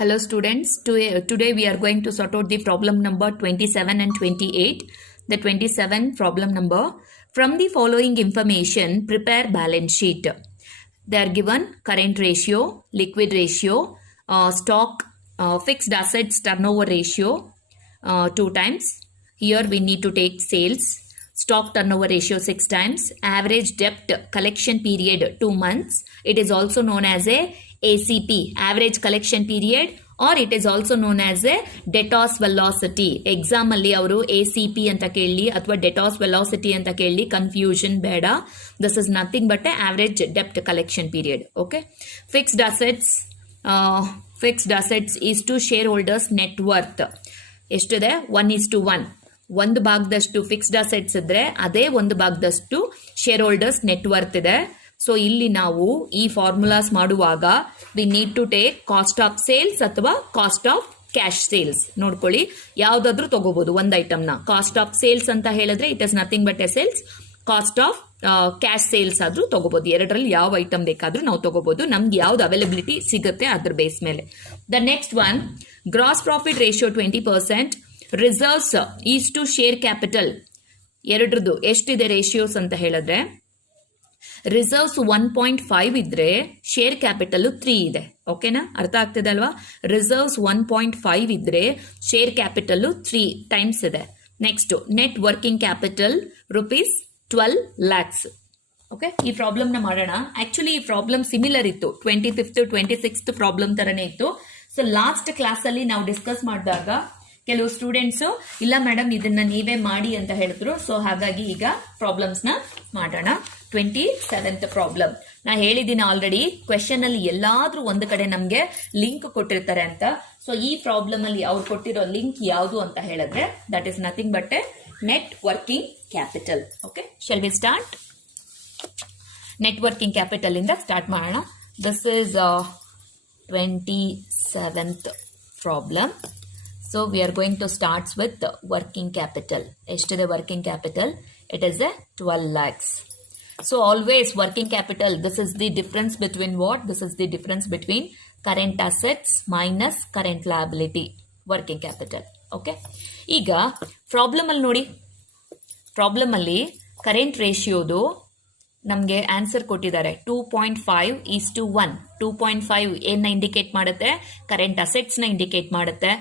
Hello students, today we are going to sort out the problem number 27 and 28. The 27 problem number, from the following information, prepare balance sheet. They are given current ratio, liquid ratio, stock, fixed assets turnover ratio 2 times. Here we need to take sales, stock turnover ratio 6 times, average debt collection period 2 months. It is also known as a ACP, average collection period, or it is also known as a debtors velocity. Exam ಅಲ್ಲಿ ಅವರು ACP ಅಂತ ಕೇಳಿ ಅಥವಾ debtors velocity ಅಂತ ಕೇಳಿ confusion ಬೇಡ. This is nothing but a average debt collection period. Okay. Fixed assets is to shareholders net worth. ಎಷ್ಟಿದೆ 1:1. ಒಂದು ಭಾಗದಷ್ಟು ಫಿಕ್ಸ್ಡ್ ಅಸೆಟ್ಸ್ ಇದ್ರೆ ಅದೇ ಒಂದು ಭಾಗದಷ್ಟು ಶೇರ್ ಹೋಲ್ಡರ್ಸ್ ನೆಟ್ ವರ್ತ್ ಇದೆ. ಸೊ ಇಲ್ಲಿ ನಾವು ಈ ಫಾರ್ಮುಲಾಸ್ ಮಾಡುವಾಗ we need to take cost of sales ಅಥವಾ ಕಾಸ್ಟ್ ಆಫ್ ಕ್ಯಾಶ್ ಸೇಲ್ಸ್. ನೋಡ್ಕೊಳ್ಳಿ, ಯಾವ್ದಾದ್ರು ತಗೋಬಹುದು ಒಂದು ಐಟಮ್ನ. ಕಾಸ್ಟ್ ಆಫ್ ಸೇಲ್ಸ್ ಅಂತ ಹೇಳಿದ್ರೆ it is nothing but A sales. Cost of cash sales ಆದ್ರೂ ತಗೋಬಹುದು. ಎರಡರಲ್ಲಿ ಯಾವ ಐಟಮ್ ಬೇಕಾದ್ರೂ ನಾವು ತಗೋಬಹುದು. ನಮ್ಗೆ ಯಾವ್ದು ಅವೈಲಬಿಲಿಟಿ ಸಿಗುತ್ತೆ ಅದ್ರ ಬೇಸ್ ಮೇಲೆ. The next one, gross profit ratio 20%. Reserves is to share capital. ಎರಡರದ್ದು ಎಷ್ಟಿದೆ ರೇಷಿಯೋಸ್ ಅಂತ ಹೇಳಿದ್ರೆ, ರಿಸರ್ವ್ಸ್ 1.5 ಇದ್ರೆ ಶೇರ್ ಕ್ಯಾಪಿಟಲ್ 3 ಇದೆ. ಓಕೆನಾ, ಅರ್ಥ ಆಗ್ತಿದೆ ಅಲ್ವಾ? ರಿಸರ್ವ್ಸ್ 1.5 ಇದ್ರೆ ಶೇರ್ ಕ್ಯಾಪಿಟಲ್ 3 ಟೈಮ್ಸ್ ಇದೆ. Next, net working capital rupees 12 lakhs. Okay, ಈ ಪ್ರಾಬ್ಲಮ್ ನ ಮಾಡೋಣ. ಆಕ್ಚುಲಿ ಈ ಪ್ರಾಬ್ಲಮ್ ಸಿಮಿಲರ್ ಇತ್ತು, 25th 26th ಪ್ರಾಬ್ಲಮ್ ತರನೇ ಇತ್ತು. ಸೊ ಲಾಸ್ಟ್ ಕ್ಲಾಸ್ ಅಲ್ಲಿ ನಾವು ಡಿಸ್ಕಸ್ ಮಾಡಿದಾಗ ಕೆಲವು ಸ್ಟೂಡೆಂಟ್ಸ್ ಇಲ್ಲ ಮೇಡಮ್ ಇದನ್ನ ನೀವೇ ಮಾಡಿ ಅಂತ ಹೇಳಿದ್ರು. ಸೊ ಹಾಗಾಗಿ ಈಗ ಪ್ರಾಬ್ಲಮ್ಸ್ ನ ಮಾಡೋಣ. 27th ಪ್ರಾಬ್ಲಮ್ ನಾ ಹೇಳಿದ್ದೀನಿ ಆಲ್ರೆಡಿ. ಕ್ವೆಶನ್ ಅಲ್ಲಿ ಎಲ್ಲಾದ್ರೂ ಒಂದು ಕಡೆ ನಮ್ಗೆ ಲಿಂಕ್ ಕೊಟ್ಟಿರ್ತಾರೆ ಅಂತ. ಸೊ ಈ ಪ್ರಾಬ್ಲಮ್ ಅಲ್ಲಿ ಅವ್ರು ಕೊಟ್ಟಿರೋ ಲಿಂಕ್ ಯಾವುದು ಅಂತ ಹೇಳಿದ್ರೆ that is nothing but A net working capital. Okay, shall we start? Net working capital ಇಂದ ಸ್ಟಾರ್ಟ್ ಮಾಡೋಣ. This is 27th problem. So we are going to start with working capital. ಎಷ್ಟಿದೆ working capital? It is a 12 lakhs. So always working capital, this is the difference between what? This is the difference between current assets minus current liability. Working capital. Okay. ಈಗ problem ಅಲ್ಲಿ ನೋಡಿ, problem ಅಲ್ಲಿ current ರೇಷಿಯೋದು ನಮಗೆ answer ಕೊಟ್ಟಿದ್ದಾರೆ 2.5:1. 2.5 ಏನ indicate ಮಾಡುತ್ತೆ? Current assets ನ indicate ಮಾಡುತ್ತೆ.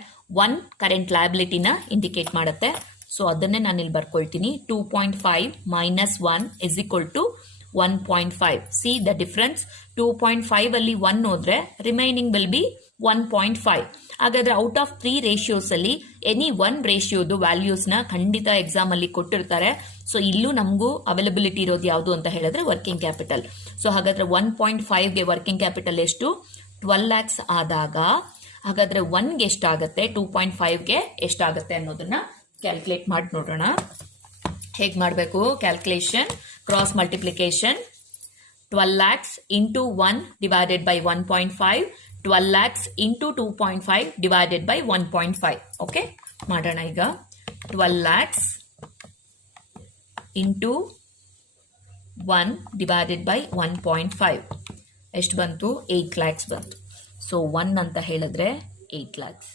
1 ಕರೆಂಟ್ ಲಯಬಿಲಿಟಿನ ಇಂಡಿಕೇಟ್ ಮಾಡುತ್ತೆ. ಸೊ ಅದನ್ನೇ ನಾನು ಇಲ್ಲಿ ಬರ್ಕೊಳ್ತೀನಿ. 2.5 minus 1 is equal to 1.5. C the difference. 2.5 ಅಲ್ಲಿ 1 ಹೋದ್ರೆ ರಿಮೈನಿಂಗ್ ವಿಲ್ ಬಿ 1.5. ಹಾಗಾದ್ರೆ ಔಟ್ ಆಫ್ 3 ರೇಷಿಯೋಸ್ ಅಲ್ಲಿ ಎನಿ 1 ರೇಷಿಯೋದು ವ್ಯಾಲ್ಯೂಸ್ ನ ಖಂಡಿತ ಎಕ್ಸಾಮ್ ಅಲ್ಲಿ ಕೊಟ್ಟಿರ್ತಾರೆ. ಸೊ ಇಲ್ಲೂ ನಮಗೂ ಅವೈಲಬಿಲಿಟಿ ಇರೋದು ಯಾವುದು ಅಂತ ಹೇಳಿದ್ರೆ ವರ್ಕಿಂಗ್ ಕ್ಯಾಪಿಟಲ್. ಸೊ ಹಾಗಾದ್ರೆ 1.5ಗೆ ವರ್ಕಿಂಗ್ ಕ್ಯಾಪಿಟಲ್ ಎಷ್ಟು? 12 lakhs ಆದಾಗ ಹಾಗಾದ್ರೆ 1ಗೆ ಎಷ್ಟಾಗುತ್ತೆ, 2.5ಗೆ ಎಷ್ಟಾಗುತ್ತೆ ಅನ್ನೋದನ್ನ ಕ್ಯಾಲ್ಕುಲೇಟ್ ಮಾಡಿ ನೋಡೋಣ. ಹೇಗೆ ಮಾಡಬೇಕು calculation? Cross multiplication. 12 lakhs into 1 divided by 1.5. 12 lakhs into 2.5 divided by 1.5. Okay, ಮಾಡೋಣ ಈಗ. 12 lakhs into 1 divided by 1.5 ಎಷ್ಟು ಬಂತು? 8 lakhs ಬಂತು. ಸೊ 1 ಅಂತ ಹೇಳಿದ್ರೆ 8 lakhs.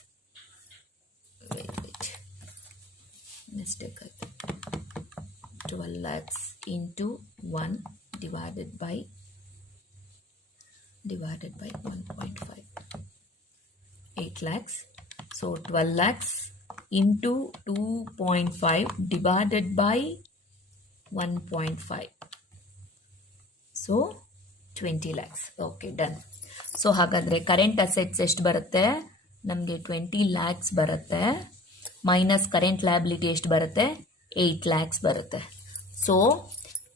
ಮಿಸ್ಟೇಕ್ ಆಯ್ತು. 12 lakhs into 1 divided by 1.5. 8 lakhs. So 12 lakhs into 2.5 divided by 1.5. So 20 lakhs. Okay, done. So ಹಾಗಾದ್ರೆ current assets ಎಷ್ಟು ಬರುತ್ತೆ ನಮಗೆ? 20 lakhs ಬರುತ್ತೆ. ಮೈನಸ್ ಕರೆಂಟ್ ಲಯಬಿಲಿಟಿ ಎಷ್ಟು ಬರುತ್ತೆ? 8 lakhs ಬರುತ್ತೆ. ಸೊ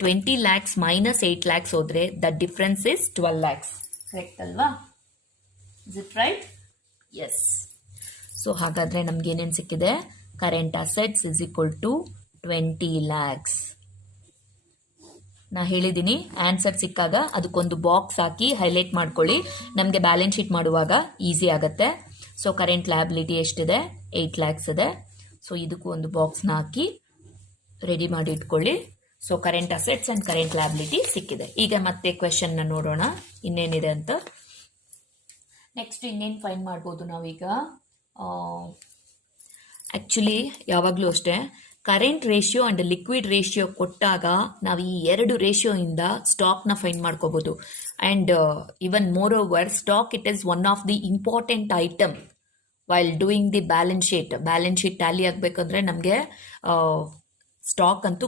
20 lakhs ಮೈನಸ್ 8 lakhs ಹೋದ್ರೆ the difference is 12 lakhs. Correct ಅಲ್ವಾ? Is it right? Yes. So ಹಾಗಾದ್ರೆ ನಮ್ಗೆ ಏನೇನು ಸಿಕ್ಕಿದೆ? Current assets is equal to 20 lakhs. ನಾ ಹೇಳಿದ್ದೀನಿ ಆನ್ಸರ್ ಸಿಕ್ಕಾಗ ಅದಕ್ಕೊಂದು ಬಾಕ್ಸ್ ಹಾಕಿ ಹೈಲೈಟ್ ಮಾಡ್ಕೊಳ್ಳಿ. ನಮಗೆ ಬ್ಯಾಲೆನ್ಸ್ ಶೀಟ್ ಮಾಡುವಾಗ ಈಸಿ ಆಗುತ್ತೆ. ಸೊ ಕರೆಂಟ್ ಲಯಬಿಲಿಟಿ ಎಷ್ಟಿದೆ? 8 lakhs ಇದೆ. ಸೊ ಇದಕ್ಕೂ ಒಂದು ಬಾಕ್ಸ್ನ ಹಾಕಿ ರೆಡಿ ಮಾಡಿ ಇಟ್ಕೊಳ್ಳಿ. So current assets and current liability ಸಿಕ್ಕಿದೆ. ಈಗ ಮತ್ತೆ ಕ್ವೆಶನ್ ನ ನೋಡೋಣ ಇನ್ನೇನಿದೆ ಅಂತ. ನೆಕ್ಸ್ಟ್ ಇನ್ನೇನು ಫೈನ್ ಮಾಡ್ಬೋದು ನಾವೀಗ. ಆ್ಯಕ್ಚುಲಿ ಯಾವಾಗಲೂ ಅಷ್ಟೇ current ratio and liquid ratio ಕೊಟ್ಟಾಗ ನಾವು ಈ ಎರಡು ರೇಷಿಯೋಯಿಂದ ಸ್ಟಾಕ್ನ ಫೈನ್ ಮಾಡ್ಕೋಬೋದು. And even more over stock it is one of the important item while doing the balance sheet Tally ಆಗಬೇಕಂದ್ರೆ ನಮಗೆ ಸ್ಟಾಕ್ ಅಂತೂ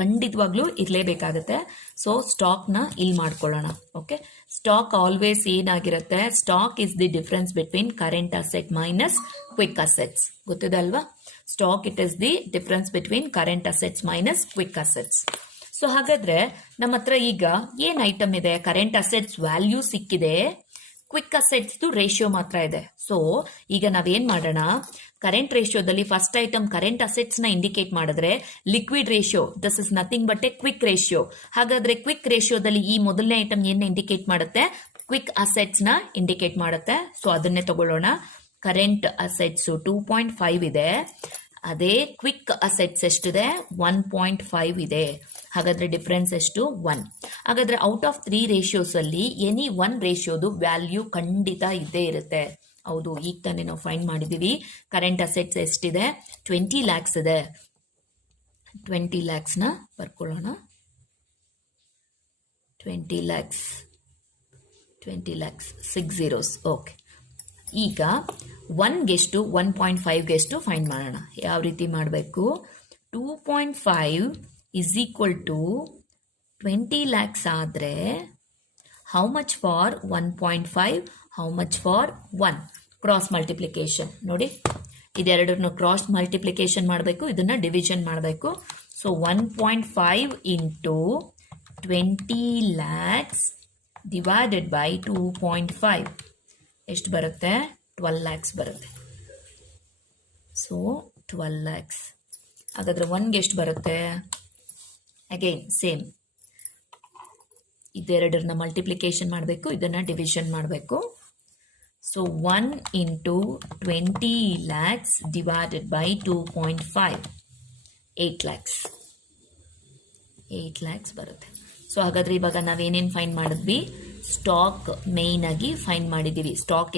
ಖಂಡಿತವಾಗ್ಲೂ ಇರಲೇಬೇಕಾಗುತ್ತೆ. ಸೊ ಸ್ಟಾಕ್ನ ಇಲ್ಲಿ ಮಾಡ್ಕೊಳ್ಳೋಣ. ಓಕೆ, ಸ್ಟಾಕ್ ಆಲ್ವೇಸ್ ಏನಾಗಿರುತ್ತೆ, stock is the difference between current asset minus quick assets. ಗೊತ್ತಿದೆ ಅಲ್ವಾ? Stock it is the difference between current assets minus quick assets. So ಹಾಗಾದ್ರೆ ನಮ್ಮ ಹತ್ರ ಈಗ ಏನ್ ಐಟಮ್ ಇದೆ, ಕರೆಂಟ್ ಅಸೆಟ್ಸ್ ವ್ಯಾಲ್ಯೂ ಸಿಕ್ಕಿದೆ, ಕ್ವಿಕ್ ಅಸೆಟ್ಸ್ ರೇಷಿಯೋ ಮಾತ್ರ ಇದೆ. ಸೊ ಈಗ ನಾವೇನ್ ಮಾಡೋಣ, ಕರೆಂಟ್ ರೇಷಿಯೋದಲ್ಲಿ ಫಸ್ಟ್ ಐಟಮ್ ಕರೆಂಟ್ ಅಸೆಟ್ಸ್ ನ ಇಂಡಿಕೇಟ್ ಮಾಡಿದ್ರೆ liquid ratio this is nothing but a quick ratio. ಹಾಗಾದ್ರೆ ಕ್ವಿಕ್ ರೇಷಿಯೋದಲ್ಲಿ ಈ ಮೊದಲನೇ ಐಟಮ್ ಏನ್ ಇಂಡಿಕೇಟ್ ಮಾಡುತ್ತೆ, ಕ್ವಿಕ್ ಅಸೆಟ್ಸ್ ನ ಇಂಡಿಕೇಟ್ ಮಾಡುತ್ತೆ. ಸೊ ಅದನ್ನೇ ತಗೊಳ್ಳೋಣ. ಕರೆಂಟ್ ಅಸೆಟ್ಸ್ 2.5 ಇದೆ, ಅದೇ ಕ್ವಿಕ್ ಅಸೆಟ್ಸ್ ಎಷ್ಟಿದೆ 1.5 ಇದೆ. ಹಾಗಾದ್ರೆ ಡಿಫ್ರೆನ್ಸ್ ಎಷ್ಟು 1. ಹಾಗಾದ್ರೆ ಔಟ್ ಆಫ್ 3 ರೇಷಿಯೋಸ್ ಅಲ್ಲಿ ಎನಿ 1 ರೇಷಿಯೋದು ವ್ಯಾಲ್ಯೂ ಖಂಡಿತ ಇದ್ದೇ ಇರುತ್ತೆ. ಹೌದು, ಈಗ ತಾನೇ ನಾವು ಫೈಂಡ್ ಮಾಡಿದೀವಿ. ಕರೆಂಟ್ ಅಸೆಟ್ಸ್ ಎಷ್ಟಿದೆ 20 lakhs ಇದೆ. 20 lakhs ನ ಬರ್ಕೊಳ್ಳೋಣ. 20 lakhs 6 zeros. ಓಕೆ, ಈಗ 1ಗೆಷ್ಟು 1.5ಗೆಷ್ಟು ಫೈಂಡ್ ಮಾಡೋಣ. ಯಾವ ರೀತಿ ಮಾಡಬೇಕು, 2.5 is equal to 20 lakhs ಆದರೆ how much for 1.5, how much for 1. Cross multiplication ನೋಡಿ, ಇದೆರಡನ್ನು ಕ್ರಾಸ್ ಮಲ್ಟಿಪ್ಲಿಕೇಶನ್ ಮಾಡಬೇಕು, ಇದನ್ನ ಡಿವಿಷನ್ ಮಾಡಬೇಕು. So 1.5 into 20 lakhs divided by 2.5 ಎಷ್ಟು ಬರುತ್ತೆ, 12 lakhs ಬರುತ್ತೆ. So 12 lakhs. ಹಾಗಾದ್ರೆ 1ಗೆ ಎಷ್ಟು ಬರುತ್ತೆ, ಅಗೈನ್ ಸೇಮ್ ಇದೆರಡನ್ನ ಮಲ್ಟಿಪ್ಲಿಕೇಶನ್ ಮಾಡಬೇಕು, ಇದನ್ನ ಡಿವಿಷನ್ ಮಾಡಬೇಕು. So 1 into 20 lakhs divided by 2.5 8 lakhs. 8 lakhs ಬರುತ್ತೆ. ಸೊ ಹಾಗಾದ್ರೆ ಇವಾಗ ನಾವೇನೇನು ಫೈಂಡ್ ಮಾಡಿದ್ವಿ, ಸ್ಟಾಕ್ ಮೇಯ್ನ್ ಆಗಿ ಫೈಂಡ್ ಮಾಡಿದ್ದೀವಿ. ಸ್ಟಾಕ್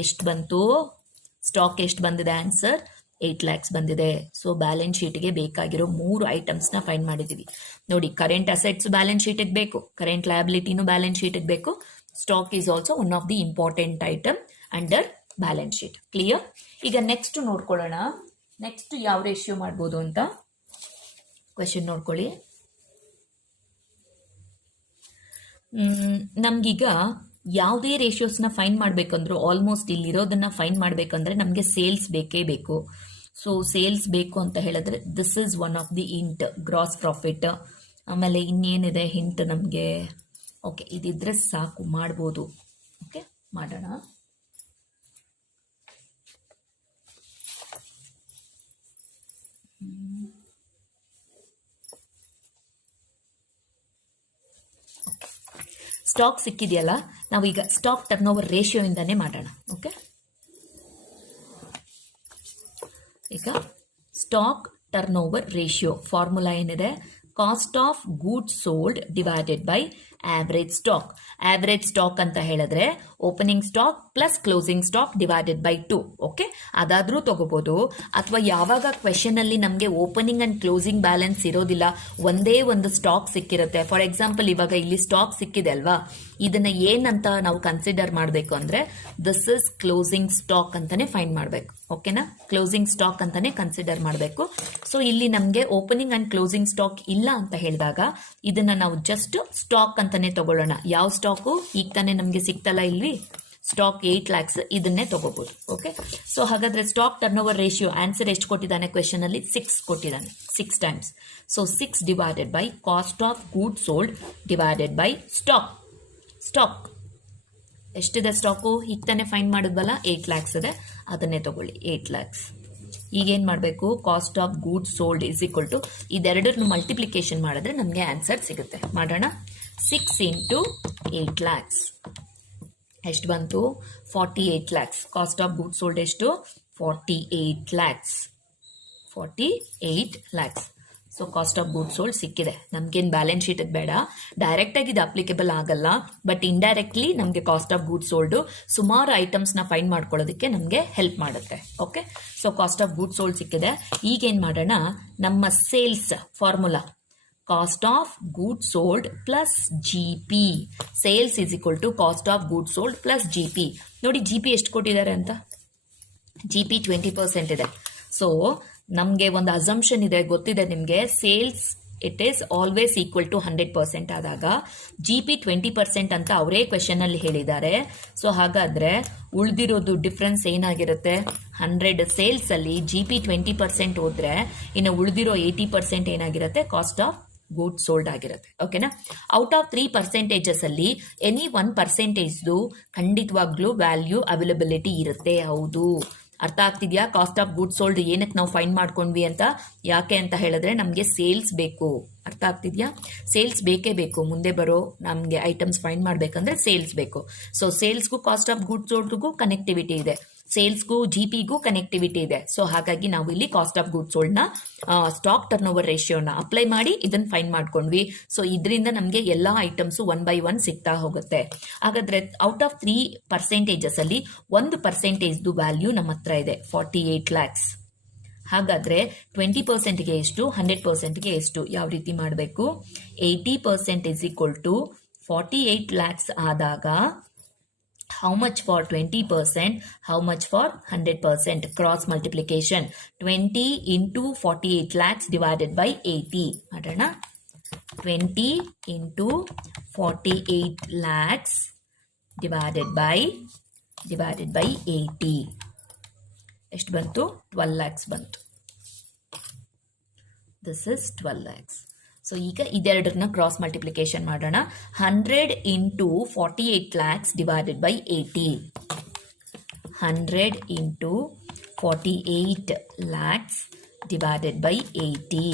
ಎಷ್ಟು ಬಂದಿದೆ ಆನ್ಸರ್ 8 lakhs ಬಂದಿದೆ. ಸೊ ಬ್ಯಾಲೆನ್ಸ್ ಶೀಟ್ಗೆ ಬೇಕಾಗಿರೋ 3 ಐಟಮ್ಸ್ನ ಫೈಂಡ್ ಮಾಡಿದ್ದೀವಿ ನೋಡಿ. ಕರೆಂಟ್ ಅಸೆಟ್ಸ್ ಬ್ಯಾಲೆನ್ಸ್ ಶೀಟಿಗೆ ಬೇಕು, ಕರೆಂಟ್ ಲಯಬಿಲಿಟಿನೂ ಬ್ಯಾಲೆನ್ಸ್ ಶೀಟಿಗೆ ಬೇಕು. Stock is also one of the important item under balance sheet. Clear? ಈಗ ನೆಕ್ಸ್ಟ್ ನೋಡ್ಕೊಳ್ಳೋಣ, ನೆಕ್ಸ್ಟ್ ಯಾವ ರೇಷಿಯೋ ಮಾಡ್ಬೋದು ಅಂತ ಕ್ವೆಶನ್ ನೋಡ್ಕೊಳ್ಳಿ. ನಮ್ಗೀಗ ಯಾವುದೇ ರೇಷಿಯೋಸ್ನ ಫೈನ್ ಮಾಡಬೇಕಂದ್ರೂ ಆಲ್ಮೋಸ್ಟ್ ಇಲ್ಲಿರೋದನ್ನ ಫೈನ್ ಮಾಡಬೇಕಂದ್ರೆ ನಮಗೆ ಸೇಲ್ಸ್ ಬೇಕೇ ಬೇಕು. ಸೊ ಸೇಲ್ಸ್ ಬೇಕು ಅಂತ ಹೇಳಿದ್ರೆ this is one of the hint, gross profit. ಆಮೇಲೆ ಇನ್ನೇನಿದೆ ಹಿಂಟ್ ನಮಗೆ, ಓಕೆ ಇದಿದ್ರೆ ಸಾಕು ಮಾಡ್ಬೋದು. ಓಕೆ ಮಾಡೋಣ. ಸ್ಟಾಕ್ ಸಿಕ್ಕಿದೆಯಲ್ಲ, ನಾವೀಗ ಸ್ಟಾಕ್ ಟರ್ನ್ ಓವರ್ ರೇಷಿಯೋ ಇಂದಾನೆ ಮಾಡೋಣ. ಓಕೆ, ಈಗ stock turnover ratio formula ಏನಿದೆ, cost of goods sold divided by average stock. Average stock ಅಂತ ಹೇಳಿದ್ರೆ opening stock plus closing stock divided by 2. Okay, ಅದಾದ್ರೂ ತಗೋಬಹುದು. ಅಥವಾ ಯಾವಾಗ ಕ್ವೆಶನ್ ಅಲ್ಲಿ ನಮಗೆ ಓಪನಿಂಗ್ ಅಂಡ್ ಕ್ಲೋಸಿಂಗ್ ಬ್ಯಾಲೆನ್ಸ್ ಇರೋದಿಲ್ಲ, ಒಂದೇ ಒಂದು ಸ್ಟಾಕ್ ಸಿಕ್ಕಿರುತ್ತೆ. ಫಾರ್ ಎಕ್ಸಾಂಪಲ್ ಇವಾಗ ಇಲ್ಲಿ ಸ್ಟಾಕ್ ಸಿಕ್ಕಿದೆ ಅಲ್ವಾ, ಇದನ್ನ ಏನಂತ ನಾವು ಕನ್ಸಿಡರ್ ಮಾಡಬೇಕು ಅಂದ್ರೆ ದಿಸ್ ಇಸ್ ಕ್ಲೋಸಿಂಗ್ ಸ್ಟಾಕ್ ಅಂತಾನೆ ಫೈಂಡ್ ಮಾಡಬೇಕು. ಓಕೆನಾ, ಕ್ಲೋಸಿಂಗ್ ಸ್ಟಾಕ್ ಅಂತಾನೆ ಕನ್ಸಿಡರ್ ಮಾಡಬೇಕು. ಸೊ ಇಲ್ಲಿ ನಮಗೆ ಓಪನಿಂಗ್ ಅಂಡ್ ಕ್ಲೋಸಿಂಗ್ ಸ್ಟಾಕ್ ಇಲ್ಲ ಅಂತ ಹೇಳಿದಾಗ ಇದನ್ನ ನಾವು ಜಸ್ಟ್ ಸ್ಟಾಕ್ ಅಂತಾನೆ ತಗೊಳ್ಳೋಣ. ಯಾವ ಸ್ಟಾಕು ಈಗ ತಾನೇ ನಮಗೆ ಸಿಕ್ತಲ್ಲ ಇಲ್ಲಿ, ಸ್ಟಾಕ್ 8 lakhs, ಇದನ್ನೇ ತಗೋಬಹುದು. ಓಕೆ, ಸೊ ಹಾಗಾದ್ರೆ stock turnover ratio answer ಎಷ್ಟು ಕೊಟ್ಟಿದ್ದಾನೆ ಕ್ವೆಶನ್ ಅಲ್ಲಿ, 6 ಕೊಟ್ಟಿದ್ದಾನೆ, 6 times. So 6 divided by cost of good sold divided by stock. Stock ಎಷ್ಟಿದೆ ಸ್ಟಾಕು ಈಗ ತಾನೇ ಫೈಂಡ್ ಮಾಡಿದ್ವಲ್ಲ, 8 lakhs ಇದೆ, ಅದನ್ನೇ ತಗೊಳ್ಳಿ 8 lakhs. ಈಗೇನು ಮಾಡಬೇಕು, cost of goods sold is equal to ಇದೆರಡನ್ನು ಮಲ್ಟಿಪ್ಲಿಕೇಶನ್ ಮಾಡಿದ್ರೆ ನಮಗೆ ಆನ್ಸರ್ ಸಿಗುತ್ತೆ. ಮಾಡೋಣ. 6 ಇಂಟು 8 lakhs ಎಷ್ಟು ಬಂತು, 48 lakhs. Cost of goods sold ಎಷ್ಟು, 48 lakhs. 48 lakhs. So cost of goods sold ಸಿಕ್ಕಿದೆ. ನಮ್ಗೇನು ಬ್ಯಾಲೆನ್ಸ್ ಶೀಟ್ ಬೇಡ, ಡೈರೆಕ್ಟಾಗಿ ಇದು ಅಪ್ಲಿಕೇಬಲ್ ಆಗಲ್ಲ, ಬಟ್ ಇಂಡೈರೆಕ್ಟ್ಲಿ ನಮಗೆ ಕಾಸ್ಟ್ ಆಫ್ ಗೂಡ್ಸ್ ಸೋಲ್ಡ್ ಸುಮಾರು ಐಟಮ್ಸ್ನ ಫೈಂಡ್ ಮಾಡ್ಕೊಳ್ಳೋದಕ್ಕೆ ನಮಗೆ ಹೆಲ್ಪ್ ಮಾಡುತ್ತೆ. Okay, so cost of goods sold ಸಿಕ್ಕಿದೆ. ಈಗೇನು ಮಾಡೋಣ, ನಮ್ಮ sales formula cost of goods sold plus G P. Sales is equal to cost of goods sold plus G P. ನೋಡಿ ಜಿ ಪಿ ಎಷ್ಟು ಕೊಟ್ಟಿದ್ದಾರೆ ಅಂತ, ಜಿ ಪಿ 20% ಇದೆ. ಸೊ ನಮಗೆ ಒಂದು ಅಸಂಪ್ಷನ್ ಇದೆ, ಗೊತ್ತಿದೆ ನಿಮಗೆ, sales it is always equal to 100% ಆದಾಗ ಜಿ ಪಿ 20% ಅಂತ ಅವರೇ ಕ್ವೆಶನ್ ಅಲ್ಲಿ ಹೇಳಿದ್ದಾರೆ. ಸೊ ಹಾಗಾದ್ರೆ ಉಳಿದಿರೋದು ಡಿಫ್ರೆನ್ಸ್ ಏನಾಗಿರುತ್ತೆ, 100 ಸೇಲ್ಸ್ ಅಲ್ಲಿ ಜಿ ಪಿ 20% ಹೋದ್ರೆ ಇನ್ನು ಉಳಿದಿರೋ 80% ಏನಾಗಿರುತ್ತೆ, ಕಾಸ್ಟ್ ಆಫ್ ಗೂಡ್ಸ್ ಸೋಲ್ಡ್ ಆಗಿರುತ್ತೆ. ಓಕೆನಾ. ಔಟ್ ಆಫ್ 3% ಅಲ್ಲಿ ಎನಿ 1% ಖಂಡಿತವಾಗ್ಲೂ ವ್ಯಾಲ್ಯೂ ಅವೈಲಬಿಲಿಟಿ ಇರುತ್ತೆ. ಹೌದು, ಅರ್ಥ ಆಗ್ತಿದ್ಯಾ? ಕಾಸ್ಟ್ ಆಫ್ ಗೂಡ್ಸ್ ಸೋಲ್ಡ್ ಏನಕ್ಕೆ ನಾವು ಫೈಂಡ್ ಮಾಡ್ಕೊಂಡ್ವಿ ಅಂತ, ಯಾಕೆ ಅಂತ ಹೇಳಿದ್ರೆ ನಮಗೆ ಸೇಲ್ಸ್ ಬೇಕು. ಅರ್ಥ ಆಗ್ತಿದ್ಯಾ? ಸೇಲ್ಸ್ ಬೇಕೇ ಬೇಕು, ಮುಂದೆ ಬರೋ ನಮಗೆ ಐಟಮ್ಸ್ ಫೈಂಡ್ ಮಾಡ್ಬೇಕಂದ್ರೆ ಸೇಲ್ಸ್ ಬೇಕು. ಸೊ ಸೇಲ್ಸ್ಗೂ ಕಾಸ್ಟ್ ಆಫ್ ಗೂಡ್ಸ್ ಸೋಲ್ಡ್ಗೂ ಕನೆಕ್ಟಿವಿಟಿ ಇದೆ, ಸೇಲ್ಸ್ಗೂ ಜಿ ಪಿಗೂ ಕನೆಕ್ಟಿವಿಟಿ ಇದೆ. ಸೊ ಹಾಗಾಗಿ ನಾವು ಇಲ್ಲಿ ಕಾಸ್ಟ್ ಆಫ್ ಗೂಡ್ಸ್ ಸೋಲ್ಡ್ ನ ಸ್ಟಾಕ್ ಟರ್ನ್ ಓವರ್ ರೇಷಿಯೋನ ಅಪ್ಲೈ ಮಾಡಿ ಇದನ್ನ ಫೈಂಡ್ ಮಾಡ್ಕೊಂಡ್ವಿ. ಸೊ ಇದರಿಂದ ನಮಗೆ ಎಲ್ಲಾ ಐಟಮ್ಸ್ 1 by 1 ಸಿಗ್ತಾ ಹೋಗುತ್ತೆ. ಹಾಗಾದ್ರೆ ಔಟ್ ಆಫ್ 3% ಅಲ್ಲಿ 1% ವ್ಯಾಲ್ಯೂ ನಮ್ಮ ಹತ್ರ ಇದೆ, 48 lakhs. ಹಾಗಾದ್ರೆ 20%ಗೆ ಎಷ್ಟು, 100%ಗೆ ಎಷ್ಟು, ಯಾವ ರೀತಿ ಮಾಡಬೇಕು, 80% ಇಸ್ ಈಕ್ವಲ್ ಟು 48 lakhs ಆದಾಗ how much for 20%, how much for 100%, cross multiplication, 20 into 48 lakhs divided by 80 ಮಾಡೋಣ. 20 into 48 lakhs divided by 80 ಎಷ್ಟು ಬಂತು, 12 lakhs ಬಂತು. this is 12 lakhs. ಸೊ ಈಗ ಇದೆರಡನ್ನ ಕ್ರಾಸ್ ಮಲ್ಟಿಪ್ಲಿಕೇಶನ್ ಮಾಡೋಣ. 100 into 48 lakhs divided by 80. 100 into 48 lakhs divided by 80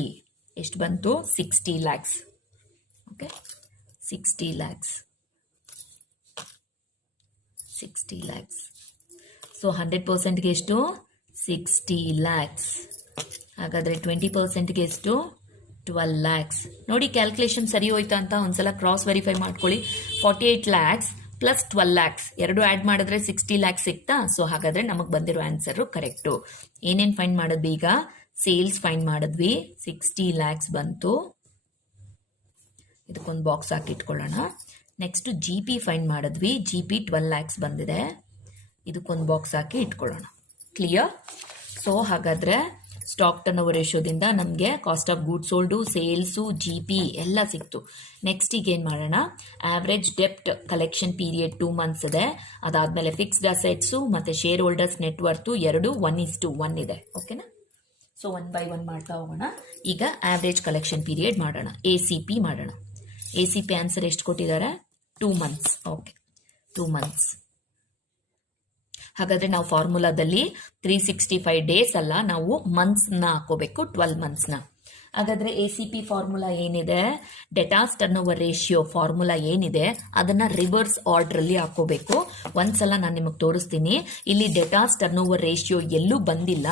ಎಷ್ಟು ಬಂತು, 60 lakhs. Okay, 60 lakhs. 60 lakhs. So 100%ಗೆ ಎಷ್ಟು, 60 lakhs. ಹಾಗಾದ್ರೆ 20%ಗೆ ಎಷ್ಟು, 12 lakhs. ನೋಡಿ ಕ್ಯಾಲ್ಕುಲೇಷನ್ ಸರಿ ಹೋಯ್ತಾ ಅಂತ ಒಂದ್ಸಲ ಕ್ರಾಸ್ ವೆರಿಫೈ ಮಾಡ್ಕೊಳ್ಳಿ. 48 lakhs ಪ್ಲಸ್ 12 lakhs ಎರಡು ಆಡ್ ಮಾಡಿದ್ರೆ 60 lakhs ಸಿಗ್ತಾ. ಸೊ ಹಾಗಾದ್ರೆ ನಮಗೆ ಬಂದಿರೋ ಆನ್ಸರ್ ಕರೆಕ್ಟು. ಏನೇನು ಫೈಂಡ್ ಮಾಡಿದ್ವಿ ಈಗ, ಸೇಲ್ಸ್ ಫೈಂಡ್ ಮಾಡಿದ್ವಿ, 60 lakhs ಬಂತು. ಇದಕ್ಕೊಂದು ಬಾಕ್ಸ್ ಹಾಕಿ ಇಟ್ಕೊಳ್ಳೋಣ. ನೆಕ್ಸ್ಟ್ ಜಿ ಪಿ ಫೈಂಡ್ ಮಾಡಿದ್ವಿ, ಜಿ ಪಿ 12 lakhs ಬಂದಿದೆ, ಇದಕ್ಕೊಂದು ಬಾಕ್ಸ್ ಹಾಕಿ ಇಟ್ಕೊಳ್ಳೋಣ. ಕ್ಲಿಯರ್? ಸೊ ಹಾಗಾದ್ರೆ ಸ್ಟಾಕ್ ಟರ್ನ್ ಓವರ್ ರೇಷಿಯೋದಿಂದ ನಮಗೆ cost of goods sold, sales, G P ಎಲ್ಲ ಸಿಕ್ತು. ನೆಕ್ಸ್ಟ್ ಈಗ ಏನು ಮಾಡೋಣ, ಆವ್ರೇಜ್ ಡೆಪ್ಟ್ ಕಲೆಕ್ಷನ್ ಪೀರಿಯಡ್ 2 months ಇದೆ. ಅದಾದ್ಮೇಲೆ ಫಿಕ್ಸ್ಡ್ ಅಸೆಟ್ಸು ಮತ್ತು ಶೇರ್ ಹೋಲ್ಡರ್ಸ್ ನೆಟ್ವರ್ತು ಎರಡು 1:1 ಇದೆ. ಓಕೆನಾ. ಸೊ 1 by 1 ಮಾಡ್ತಾ ಹೋಗೋಣ. ಈಗ ಆವ್ರೇಜ್ ಕಲೆಕ್ಷನ್ ಪೀರಿಯಡ್ ಮಾಡೋಣ, ಎ ಸಿ ಪಿ ಮಾಡೋಣ. ಎ ಸಿ ಪಿ ಆನ್ಸರ್ ಎಷ್ಟು ಕೊಟ್ಟಿದ್ದಾರೆ, 2 months. Okay, 2 months. ಹಾಗಾದ್ರೆ ನಾವು ಫಾರ್ಮುಲಾದಲ್ಲಿ 365 days ಅಲ್ಲ, ನಾವು ಮಂತ್ಸ್ನ ಹಾಕೋಬೇಕು, 12 monthsನ. ಹಾಗಾದ್ರೆ ಎ ಸಿ ಪಿ ಫಾರ್ಮುಲಾ ಏನಿದೆ, ಡೆಟಾಸ್ ಟರ್ನ್ ಓವರ್ ರೇಷಿಯೋ ಫಾರ್ಮುಲಾ ಏನಿದೆ ಅದನ್ನ ರಿವರ್ಸ್ ಆರ್ಡರ್ ಅಲ್ಲಿ ಹಾಕೋಬೇಕು. ಒಂದ್ಸಲ ನಾನು ನಿಮಗೆ ತೋರಿಸ್ತೀನಿ. ಇಲ್ಲಿ ಡೆಟಾಸ್ ಟರ್ನ್ ಓವರ್ ರೇಷಿಯೋ ಎಲ್ಲೂ ಬಂದಿಲ್ಲ.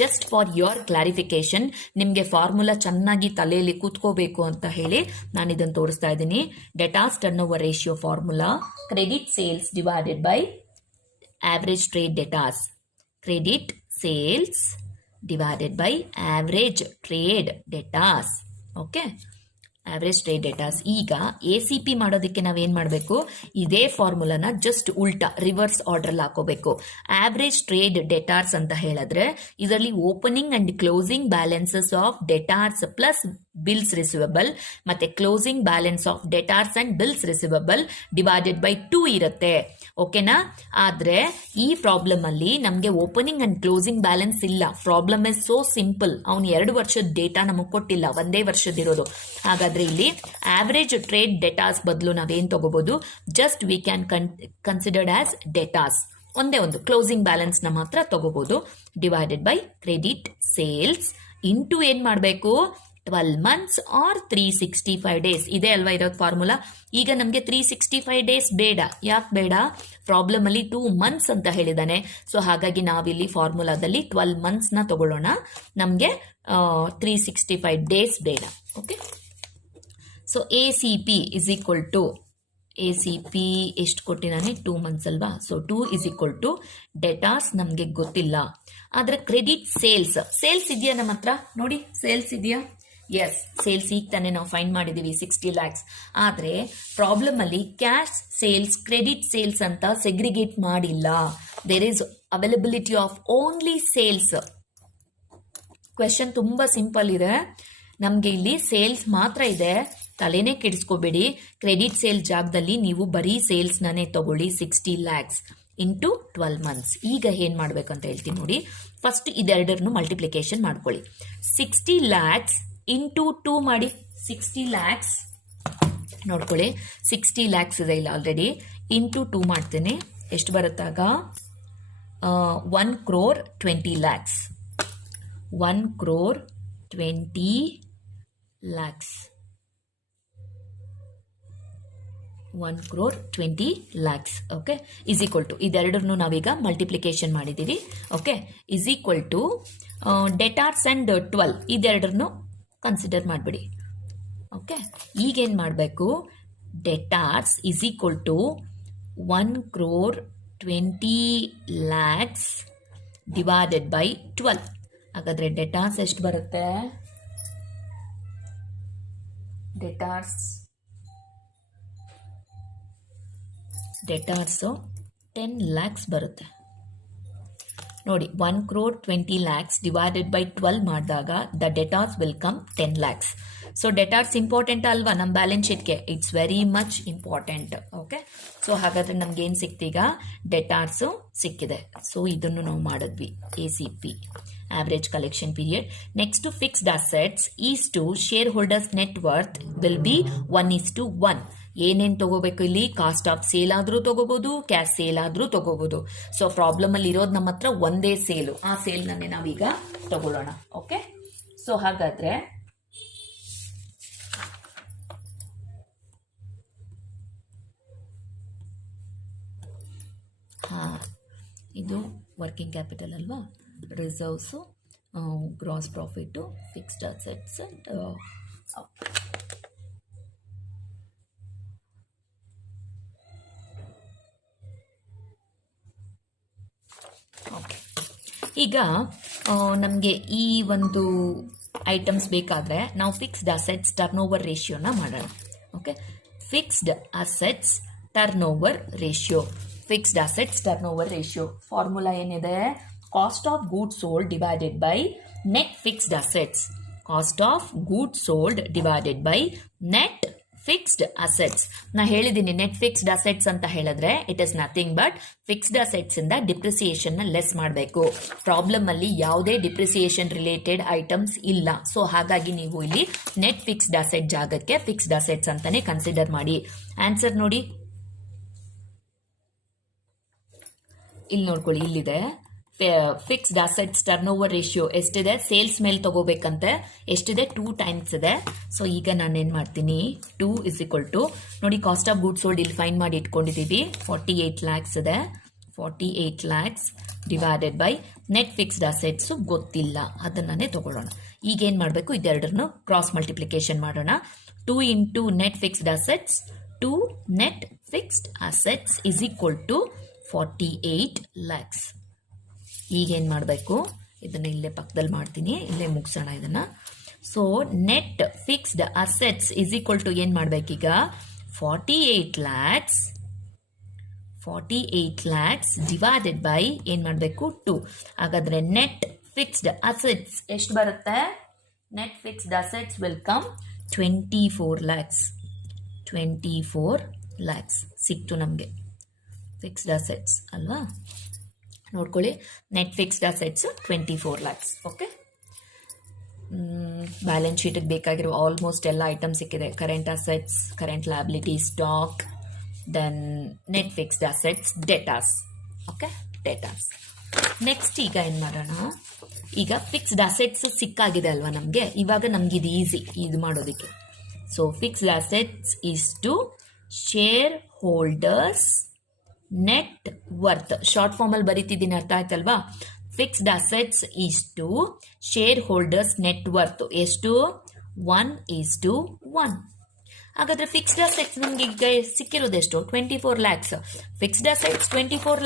ಜಸ್ಟ್ ಫಾರ್ ಯೋರ್ ಕ್ಲಾರಿಫಿಕೇಶನ್, ನಿಮಗೆ ಫಾರ್ಮುಲಾ ಚೆನ್ನಾಗಿ ತಲೆಯಲ್ಲಿ ಕೂತ್ಕೋಬೇಕು ಅಂತ ಹೇಳಿ ನಾನು ಇದನ್ನು ತೋರಿಸ್ತಾ ಇದ್ದೀನಿ. ಡೆಟಾಸ್ turn over ratio formula credit sales divided by average trade debtors. Credit sales divided by average trade debtors. Okay, average trade debtors. ಈಗ ಎ ಸಿ ಪಿ ಮಾಡೋದಕ್ಕೆ ನಾವೇನ್ ಮಾಡಬೇಕು, ಇದೇ ಫಾರ್ಮುಲಾನ ಜಸ್ಟ್ ಉಲ್ಟಾ ರಿವರ್ಸ್ ಆರ್ಡರ್ ಹಾಕೋಬೇಕು. ಆವ್ರೇಜ್ ಟ್ರೇಡ್ ಡೆಟಾರ್ಸ್ ಅಂತ ಹೇಳಿದ್ರೆ ಇದರಲ್ಲಿ opening and closing balances of debtors plus bills receivable ಮತ್ತೆ closing balance of debtors and bills receivable divided by 2 ಇರುತ್ತೆ. ಓಕೆನಾ. ಆದ್ರೆ ಈ ಪ್ರಾಬ್ಲಮ್ ಅಲ್ಲಿ ನಮಗೆ ಓಪನಿಂಗ್ ಅಂಡ್ ಕ್ಲೋಸಿಂಗ್ ಬ್ಯಾಲೆನ್ಸ್ ಇಲ್ಲ. Problem is so simple. ಅವ್ನು 2 ವರ್ಷದ ಡೇಟಾ ನಮಗೆ ಕೊಟ್ಟಿಲ್ಲ, 1 ವರ್ಷದಿರೋದು. ಹಾಗಾದ್ರೆ ಇಲ್ಲಿ ಆವರೇಜ್ ಟ್ರೇಡ್ ಡೆಟಾಸ್ ಬದಲು ನಾವೇನ್ ತಗೋಬಹುದು, just we can considered as debtors. ಒಂದೇ ಒಂದು ಕ್ಲೋಸಿಂಗ್ ಬ್ಯಾಲೆನ್ಸ್ ನ ಮಾತ್ರ ತಗೋಬಹುದು. Divided by credit sales into ಏನ್ ಮಾಡಬೇಕು, 12 ಮಂತ್ಸ್ ಆರ್ 365 ಡೇಸ್. ಇದೇ ಅಲ್ವಾ ಇರೋದು ಫಾರ್ಮುಲಾ. ಈಗ ನಮಗೆ 365 ಡೇಸ್ ಬೇಡ. ಯಾಕೆ ಬೇಡ? ಪ್ರಾಬ್ಲಮ್ ಅಲ್ಲಿ 2 ಮಂತ್ಸ್ ಅಂತ ಹೇಳಿದಾನೆ. ಸೊ ಹಾಗಾಗಿ ನಾವಿಲ್ಲಿ ಫಾರ್ಮುಲಾದಲ್ಲಿ 12 ಮಂತ್ಸ್ನ ತಗೊಳ್ಳೋಣ. ನಮಗೆ 365 ಡೇಸ್ ಬೇಡ. Okay, so ACP is equal to ACP ಎಷ್ಟು ಕೊಟ್ಟಿದ್ದಾನೆ? 2 ಮಂತ್ಸ್ ಅಲ್ವಾ. So 2 is equal to debtors ನಮಗೆ ಗೊತ್ತಿಲ್ಲ, ಆದರೆ ಕ್ರೆಡಿಟ್ ಸೇಲ್ಸ್ ಇದೆಯಾ ನಮ್ಮ ಹತ್ರ? ನೋಡಿ, ಸೇಲ್ಸ್ ಇದೆಯಾ? ಎಸ್, ಸೇಲ್ಸ್ ಈಗ ತಾನೇ ನಾವು ಫೈಂಡ್ ಮಾಡಿದ್ದೀವಿ 60 lakhs. ಆದರೆ ಪ್ರಾಬ್ಲಮ್ ಅಲ್ಲಿ ಕ್ಯಾಶ್ ಸೇಲ್ಸ್, ಕ್ರೆಡಿಟ್ ಸೇಲ್ಸ್ ಅಂತ ಸೆಗ್ರಿಗೇಟ್ ಮಾಡಿಲ್ಲ. There is availability of only sales. Question ತುಂಬಾ ಸಿಂಪಲ್ ಇದೆ. ನಮಗೆ ಇಲ್ಲಿ ಸೇಲ್ಸ್ ಮಾತ್ರ ಇದೆ, ತಲೆನೇ ಕೆಡಿಸ್ಕೋಬೇಡಿ. ಕ್ರೆಡಿಟ್ ಸೇಲ್ ಜಾಗದಲ್ಲಿ ನೀವು ಬರೀ ಸೇಲ್ಸ್ನೇ ತಗೊಳ್ಳಿ. 60 lakhs ಇಂಟು 12 ಮಂತ್ಸ್. ಈಗ ಏನ್ ಮಾಡ್ಬೇಕಂತ ಹೇಳ್ತೀನಿ ನೋಡಿ. ಫಸ್ಟ್ ಇದೆರಡನ್ನು ಮಲ್ಟಿಪ್ಲಿಕೇಶನ್ ಮಾಡ್ಕೊಳ್ಳಿ. 60 lakhs ಇಂಟು 2 ಮಾಡಿ. 60 lakhs ನೋಡ್ಕೊಳ್ಳಿ, 60 lakhs ಇದೆ ಇಲ್ಲ ಆಲ್ರೆಡಿ. ಇಂಟು 2 ಮಾಡ್ತೇನೆ. ಎಷ್ಟು ಬರುತ್ತಾಗ? 1 crore 20 lakhs. 1 crore 20 lakhs. 1 crore 20 lakhs. Okay, is equal to ಇದೆರಡನ್ನು ನಾವೀಗ ಮಲ್ಟಿಪ್ಲಿಕೇಶನ್ ಮಾಡಿದ್ದೀವಿ. Okay, is equal to debtors and 12 ಇದೆರಡನ್ನು ಕನ್ಸಿಡರ್ ಮಾಡಿಬಿಡಿ. ಓಕೆ, ಈಗೇನು ಮಾಡಬೇಕು? Debtors is equal to 1 crore 20 lakhs divided by 12. ಹಾಗಾದರೆ ಡೆಟಾರ್ಸ್ ಎಷ್ಟು ಬರುತ್ತೆ? ಡೆಟಾರ್ಸು 10 lakhs ಬರುತ್ತೆ ನೋಡಿ. 1 crore 20 lakhs ಡಿವೈಡೆಡ್ ಬೈ 12 ಮಾಡಿದಾಗ the debtors will come 10 lakhs. So debtors important ಅಲ್ವಾ ನಮ್ಮ ಬ್ಯಾಲೆನ್ಸ್ ಶೀಟ್ಗೆ? It's very much important. Okay, so ಹಾಗಾದ್ರೆ ನಮ್ಗೆ ಏನು ಸಿಕ್ತೀಗ? ಡೆಟಾರ್ಸು ಸಿಕ್ಕಿದೆ. ಸೊ ಇದನ್ನು ನಾವು ಮಾಡಿದ್ವಿ. ACP average collection period. Next to fixed assets is to shareholders net worth will be 1:1. ಏನೇನು ತಗೋಬೇಕು ಇಲ್ಲಿ? ಕಾಸ್ಟ್ ಆಫ್ ಸೇಲ್ ಆದ್ರೂ ತಗೋಬಹುದು, ಕ್ಯಾಶ್ ಸೇಲ್ ಆದ್ರೂ ತಗೋಬಹುದು. ಸೊ ಪ್ರಾಬ್ಲಮ್ ಅಲ್ಲಿ ಇರೋದು ನಮ್ಮ ಹತ್ರ ಒಂದೇ ಸೇಲು. ಆ ಸೇಲ್ನೇ ನಾವೀಗ ತಗೊಳ್ಳೋಣ. ಓಕೆ, ಸೊ ಹಾಗಾದ್ರೆ ಇದು ವರ್ಕಿಂಗ್ ಕ್ಯಾಪಿಟಲ್ ಅಲ್ವಾ? Reserves, gross profit, fixed assets and okay. ಈಗ ನಮಗೆ ಈ ಒಂದು ಐಟಮ್ಸ್ ಬೇಕಾದರೆ ನಾವು ಫಿಕ್ಸ್ಡ್ ಅಸೆಟ್ಸ್ ಟರ್ನ್ ಓವರ್ ರೇಷಿಯೋನ ಮಾಡೋಣ. Okay, fixed assets turnover ratio. Fixed assets turnover ratio formula ಏನಿದೆ? Cost of goods sold divided by net fixed assets. Cost of goods sold divided by net fixed assets. ನಾ ಹೇಳಿದ್ದೀನಿ net fixed assets ಅಂತ ಹೇಳಿದ್ರೆ it is nothing but fixed assets ಇಂದ depreciation less ಮಾಡಬೇಕು. Problem ಅಲ್ಲಿ ಯಾವುದೇ depreciation related items ಇಲ್ಲ. So ಹಾಗಾಗಿ ನೀವು ಇಲ್ಲಿ ನೆಟ್ ಫಿಕ್ಸ್ಡ್ ಅಸೆಟ್ ಜಾಗಕ್ಕೆ ಫಿಕ್ಸ್ಡ್ ಅಸೆಟ್ಸ್ ಅಂತಾನೆ ಕನ್ಸಿಡರ್ ಮಾಡಿ. ಆನ್ಸರ್ ನೋಡಿ, ಇಲ್ಲಿ ನೋಡ್ಕೊಳ್ಳಿ, ಇಲ್ಲಿದೆ fixed assets turnover ratio ಎಷ್ಟಿದೆ? ಸೇಲ್ಸ್ ಮೇಲೆ ತಗೋಬೇಕಂತೆ. ಎಷ್ಟಿದೆ? 2 times ಇದೆ. ಸೊ ಈಗ ನಾನೇನು ಮಾಡ್ತೀನಿ? 2 ಇಸ್ ಈಕ್ವಲ್ ಟು ನೋಡಿ, ಕಾಸ್ಟ್ ಆಫ್ ಗೂಡ್ಸ್ ಸೋಲ್ಡ್ ಇಲ್ಲಿ ಫೈಂಡ್ ಮಾಡಿ ಇಟ್ಕೊಂಡಿದ್ದೀವಿ. 48 lakhs ಇದೆ. 48 lakhs divided by net fixed assets ಗೊತ್ತಿಲ್ಲ, ಅದನ್ನೇ ತಗೊಳ್ಳೋಣ. ಈಗೇನು ಮಾಡಬೇಕು? ಇದೆರಡನ್ನು ಕ್ರಾಸ್ ಮಲ್ಟಿಪ್ಲಿಕೇಶನ್ ಮಾಡೋಣ. 2 into net fixed assets 2 net fixed assets is equal to 48 lakhs. ಈಗೇನು ಮಾಡಬೇಕು? ಇದನ್ನು ಇಲ್ಲೇ ಪಕ್ಕದಲ್ಲಿ ಮಾಡ್ತೀನಿ, ಇಲ್ಲೇ ಮುಗಿಸೋಣ ಇದನ್ನು. So net fixed assets is equal to ಏನು ಮಾಡಬೇಕೀಗ? 48 lakhs ಡಿವೈಡೆಡ್ ಬೈ ಏನು ಮಾಡಬೇಕು? 2. ಹಾಗಾದರೆ ನೆಟ್ ಫಿಕ್ಸ್ಡ್ ಅಸೆಟ್ಸ್ ಎಷ್ಟು ಬರುತ್ತೆ? Net fixed assets will come 24 lakhs. 24 lakhs ಸಿಕ್ತು ನಮಗೆ ಫಿಕ್ಸ್ಡ್ ಅಸೆಟ್ಸ್ ಅಲ್ವಾ? ನೋಡ್ಕೊಳ್ಳಿ, net fixed assets 24 lakhs. Okay, balance ಶೀಟಿಗೆ ಬೇಕಾಗಿರೋ ಆಲ್ಮೋಸ್ಟ್ ಎಲ್ಲ ಐಟಮ್ ಸಿಕ್ಕಿದೆ. Current assets, current liability, stock, then net fixed assets, debtors. Okay, debtors. Next ಈಗ ಏನು ಮಾಡೋಣ, ಈಗ ಫಿಕ್ಸ್ಡ್ ಅಸೆಟ್ಸ್ ಸಿಕ್ಕಾಗಿದೆ ಅಲ್ವಾ ನಮಗೆ, ಇವಾಗ ನಮ್ಗೆ ಇದು ಈಸಿ ಇದು ಮಾಡೋದಕ್ಕೆ. So fixed assets is to share holders net worth. Short ಫಾರ್ಮಲ್ಲಿ ಬರೀತಿದ್ದೀನಿ, ಅರ್ಥ ಆಯ್ತಲ್ವಾ? Fixed assets is to share holders net worth ಎಷ್ಟು? 1:1. ಹಾಗಾದ್ರೆ ಫಿಕ್ಸ್ಡ್ ಅಸೆಟ್ಸ್ ನಮ್ಗೆ ಈಗ ಸಿಕ್ಕಿರೋದೆಷ್ಟು? 24 lakhs. ಫಿಕ್ಸ್ಡ್ ಅಸೆಟ್ಸ್ 24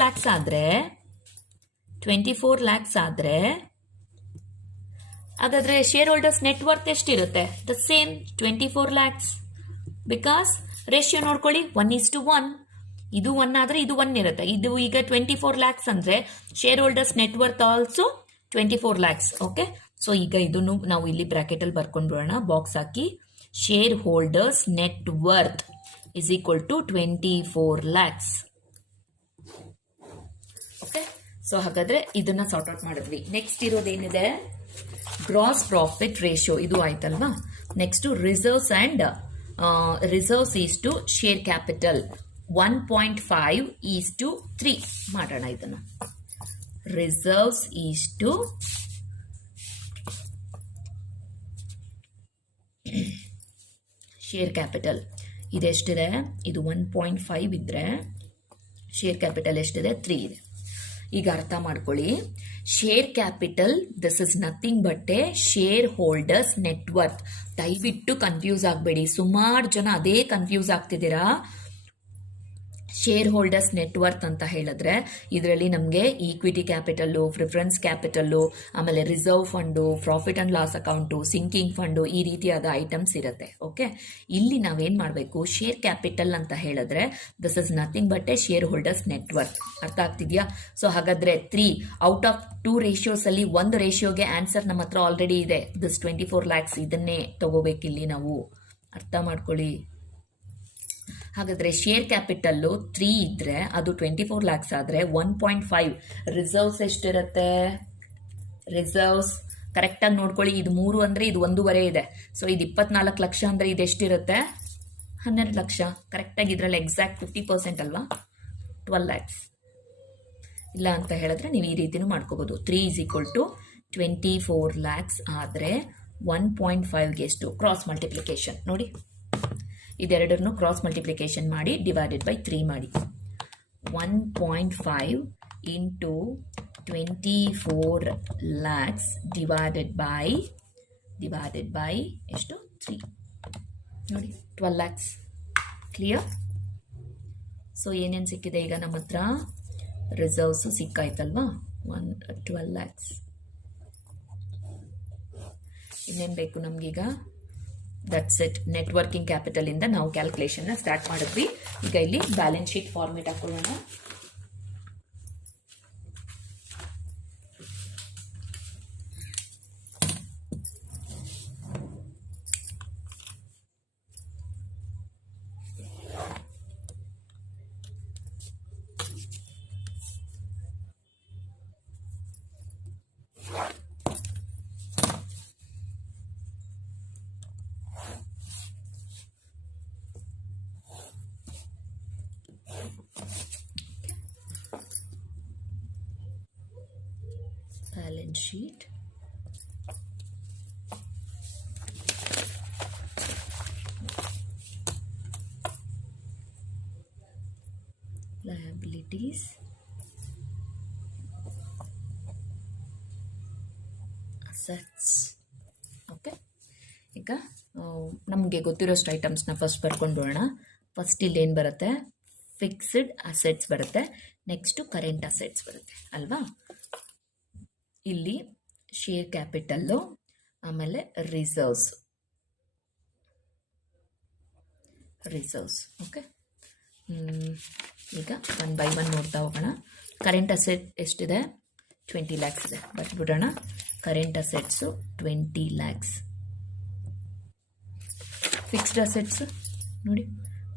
lakhs ಆದ್ರೆ ಹಾಗಾದ್ರೆ ಶೇರ್ ಹೋಲ್ಡರ್ಸ್ ನೆಟ್ ವರ್ತ್ ಎಷ್ಟಿರುತ್ತೆ? The same 24 lakhs. Because ratio ನೋಡ್ಕೊಳ್ಳಿ, 1:1. ಇದು 1 ಆದ್ರೆ ಇದು 1 ಇರುತ್ತೆ. ಇದು ಈಗ 24 lakhs ಅಂದ್ರೆ share holders net worth also 24 lakhs. Okay, so ಈಗ ಇದನ್ನು ನಾವು ಇಲ್ಲಿ ಬ್ರಾಕೆಟ್ ಅಲ್ಲಿ ಬರ್ಕೊಂಡು ಬಿಡೋಣ, ಬಾಕ್ಸ್ ಹಾಕಿ. Share holders net worth is equal to 24 lakhs. Okay, so ಹಾಗಾದ್ರೆ ಇದನ್ನ ಸಾರ್ಟ್ ಔಟ್ ಮಾಡಿದ್ವಿ. ನೆಕ್ಸ್ಟ್ ಇರೋದೇನಿದೆ? Gross profit ratio. ಇದು ಆಯ್ತಲ್ವಾ? Next reserves and reserves is to share capital 1.5:3 ಮಾಡೋಣ. ಇದನ್ನ reserves is to share capital ಇದೆಷ್ಟಿದೆ? ಇದು 1.5 ಇದ್ರೆ ಶೇರ್ ಕ್ಯಾಪಿಟಲ್ ಎಷ್ಟಿದೆ? 3 ಇದೆ. ಈಗ ಅರ್ಥ ಮಾಡ್ಕೊಳ್ಳಿ, share capital this is nothing but a share holders net worth. ದಯವಿಟ್ಟು ಕನ್ಫ್ಯೂಸ್ ಆಗಬೇಡಿ, ಸುಮಾರು ಜನ ಅದೇ ಕನ್ಫ್ಯೂಸ್ ಆಗ್ತಿದ್ದೀರಾ. ಶೇರ್ ಹೋಲ್ಡರ್ಸ್ ನೆಟ್ವರ್ತ್ ಅಂತ ಹೇಳಿದ್ರೆ ಇದರಲ್ಲಿ ನಮಗೆ ಈಕ್ವಿಟಿ ಕ್ಯಾಪಿಟಲ್ಲು, ಪ್ರಿಫರೆನ್ಸ್ ಕ್ಯಾಪಿಟಲ್ಲು, ಆಮೇಲೆ reserve fund, profit and loss account, sinking fund, ಈ ರೀತಿಯಾದ ಐಟಮ್ಸ್ ಇರುತ್ತೆ. ಓಕೆ, ಇಲ್ಲಿ ನಾವೇನು ಮಾಡಬೇಕು? ಶೇರ್ ಕ್ಯಾಪಿಟಲ್ ಅಂತ ಹೇಳಿದ್ರೆ this is nothing but a share holders net worth. ಅರ್ಥ ಆಗ್ತಿದ್ಯಾ? ಸೊ ಹಾಗಾದ್ರೆ 3 ಔಟ್ ಆಫ್ 2 ರೇಷಿಯೋಸ್ ಅಲ್ಲಿ ಒಂದು ರೇಷಿಯೋಗೆ ಆನ್ಸರ್ ನಮ್ಮ ಹತ್ರ ಆಲ್ರೆಡಿ ಇದೆ, ದಿಸ್ 24 lakhs. ಇದನ್ನೇ ತಗೋಬೇಕಿಲ್ಲಿ ನಾವು, ಅರ್ಥ ಮಾಡ್ಕೊಳ್ಳಿ. ಹಾಗಾದ್ರೆ ಶೇರ್ ಕ್ಯಾಪಿಟಲ್ 3 ಇದ್ರೆ ಅದು 24 lakhs ಆದ್ರೆ 1.5 ರಿಸರ್ವ್ಸ್ ಎಷ್ಟಿರುತ್ತೆ? ರಿಸರ್ವ್ಸ್ ಕರೆಕ್ಟಾಗಿ ನೋಡ್ಕೊಳ್ಳಿ, ಇದು 3 ಅಂದ್ರೆ ಇದು 1.5 ಇದೆ. ಸೊ ಇದು 24 ಲಕ್ಷ ಅಂದ್ರೆ ಇದು ಎಷ್ಟಿರುತ್ತೆ? 12 ಲಕ್ಷ. ಕರೆಕ್ಟಾಗಿ ಇದರಲ್ಲಿ ಎಕ್ಸಾಕ್ಟ್ 50% ಅಲ್ವಾ? 12 lakhs. ಇಲ್ಲ ಅಂತ ಹೇಳಿದ್ರೆ ನೀವು ಈ ರೀತಿನೂ ಮಾಡ್ಕೋಬಹುದು. 3 = 24 lakhs ಆದರೆ 1.5ಗೆ ಎಷ್ಟು? ಕ್ರಾಸ್ ಮಲ್ಟಿಪ್ಲಿಕೇಶನ್ ನೋಡಿ, ಇದೆರಡನ್ನು ಕ್ರಾಸ್ ಮಲ್ಟಿಪ್ಲಿಕೇಶನ್ ಮಾಡಿ ಡಿವೈಡೆಡ್ ಬೈ 3 ಮಾಡಿ. 1.5 ಇಂಟು 24 lakhs ಡಿವೈಡೆಡ್ ಬೈ ಎಷ್ಟು? 3 ನೋಡಿ, 12 lakhs. ಕ್ಲಿಯರ್? ಸೊ ಏನೇನು ಸಿಕ್ಕಿದೆ ಈಗ ನಮ್ಮ ಹತ್ರ? ರಿಸರ್ವ್ಸ್ ಸಿಕ್ಕಾಯ್ತಲ್ವಾ? 12 lakhs. ಇನ್ನೇನು ಬೇಕು ನಮಗೀಗ? That's it. ನೆಟ್ವರ್ಕಿಂಗ್ ಕ್ಯಾಪಿಟಲ್ ಇಂದ ನಾವು ಕ್ಯಾಲ್ಕುಲೇಷನ್ ಸ್ಟಾರ್ಟ್ ಮಾಡಿದ್ವಿ. ಈಗ ಇಲ್ಲಿ ಬ್ಯಾಲೆನ್ಸ್ ಶೀಟ್ ಫಾರ್ಮೇಟ್ ಹಾಕೊಳ್ಳೋಣ. Balance sheet. Liabilities. Assets. Okay, ಈಗ ನಮಗೆ ಗೊತ್ತಿರೋಷ್ಟು ಐಟಮ್ಸ್ನ ಫಸ್ಟ್ ಬರ್ಕೊಂಡು ಬರೋಣ. ಫಸ್ಟ್ ಇಲ್ಲಿ ಏನು ಬರುತ್ತೆ? ಫಿಕ್ಸ್ಡ್ ಅಸೆಟ್ಸ್ ಬರುತ್ತೆ, ನೆಕ್ಸ್ಟು ಕರೆಂಟ್ ಅಸೆಟ್ಸ್ ಬರುತ್ತೆ ಅಲ್ವಾ? ಇಲ್ಲಿ ಶೇರ್ ಕ್ಯಾಪಿಟಲ್ಲು, ಆಮೇಲೆ ರಿಸರ್ವ್ಸ್. ಓಕೆ, ಈಗ 1 by 1 ನೋಡ್ತಾ ಹೋಗೋಣ. ಕರೆಂಟ್ ಅಸೆಟ್ ಎಷ್ಟಿದೆ? 20 lakhs ಇದೆ. ಬರ್ಬಿಡೋಣ. Current assets 20 lakhs. Fixed assets ನೋಡಿ,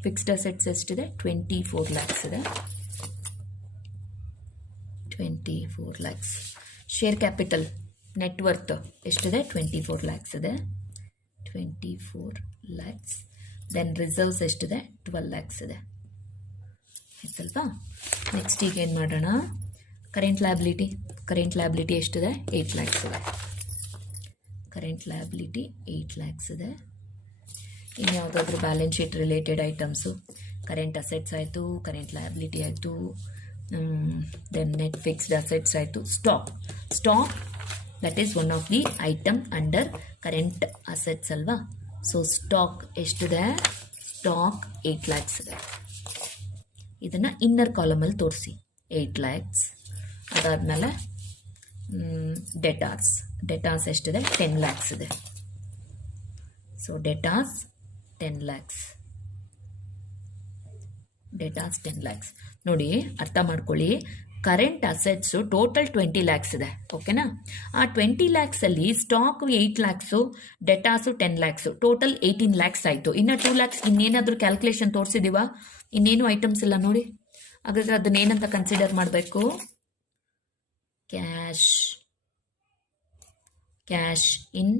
ಫಿಕ್ಸ್ಡ್ ಅಸೆಟ್ಸ್ ಎಷ್ಟಿದೆ? 24 lakhs ಇದೆ. 24 lakhs. ಶೇರ್ ಕ್ಯಾಪಿಟಲ್ ನೆಟ್ವರ್ತ್ ಎಷ್ಟಿದೆ? 24 lakhs ಇದೆ. 24 lakhs. ದೆನ್ ರಿಸರ್ವ್ಸ್ ಎಷ್ಟಿದೆ? 12 lakhs ಇದೆ ಆಯ್ತಲ್ವಾ? ನೆಕ್ಸ್ಟ್ ಈಗ ಏನು ಮಾಡೋಣ? ಕರೆಂಟ್ ಲಯಬಿಲಿಟಿ ಎಷ್ಟಿದೆ? 8 ಲ್ಯಾಕ್ಸ್ ಇದೆ. ಕರೆಂಟ್ ಲಯಬಿಲಿಟಿ 8 ಲ್ಯಾಕ್ಸ್ ಇದೆ. ಇನ್ನು ಯಾವುದಾದ್ರೂ balance sheet related items, current assets ಆಯಿತು, ಕರೆಂಟ್ ಲಯಬಿಲಿಟಿ ಆಯಿತು, ದೆನ್ ನೆಟ್ ಫಿಕ್ಸ್ಡ್ ಅಸೆಟ್ಸ್ ಆಯಿತು. Stock that is one of the item under current assets ಅಲ್ವಾ. ಸೊ ಸ್ಟಾಕ್ ಎಷ್ಟಿದೆ? ಸ್ಟಾಕ್ 8 ಲ್ಯಾಕ್ಸ್ ಇದೆ. ಇದನ್ನು ಇನ್ನರ್ ಕಾಲಮಲ್ಲಿ ತೋರಿಸಿ. 8 ಲ್ಯಾಕ್ಸ್. ಅದಾದಮೇಲೆ ಡೆಟಾರ್ಸ್ ಎಷ್ಟಿದೆ? 10 ಲ್ಯಾಕ್ಸ್ ಇದೆ. ಸೊ ಡೆಟಾರ್ಸ್ 10 ಲ್ಯಾಕ್ಸ್. ನೋಡಿ, ಅರ್ಥ ಮಾಡ್ಕೊಳ್ಳಿ. ಕರೆಂಟ್ ಅಸೆಟ್ಸು ಟೋಟಲ್ 20 ಲ್ಯಾಕ್ಸ್ ಇದೆ. ಓಕೆನಾ? ಆ 20 ಲ್ಯಾಕ್ಸಲ್ಲಿ ಸ್ಟಾಕ್ 8 ಲ್ಯಾಕ್ಸು, ಡೆಟಾಸು 10 ಲ್ಯಾಕ್ಸು, ಟೋಟಲ್ 18 ಲ್ಯಾಕ್ಸ್ ಆಯಿತು. ಇನ್ನು 2 ಲ್ಯಾಕ್ಸ್ ಇನ್ನೇನಾದರೂ ಕ್ಯಾಲ್ಕುಲೇಷನ್ ತೋರಿಸಿದೀವ? ಇನ್ನೇನು ಐಟಮ್ಸ್ ಇಲ್ಲ ನೋಡಿ. ಹಾಗಾದರೆ ಅದನ್ನೇನಂತ ಕನ್ಸಿಡರ್ ಮಾಡಬೇಕು? Cash in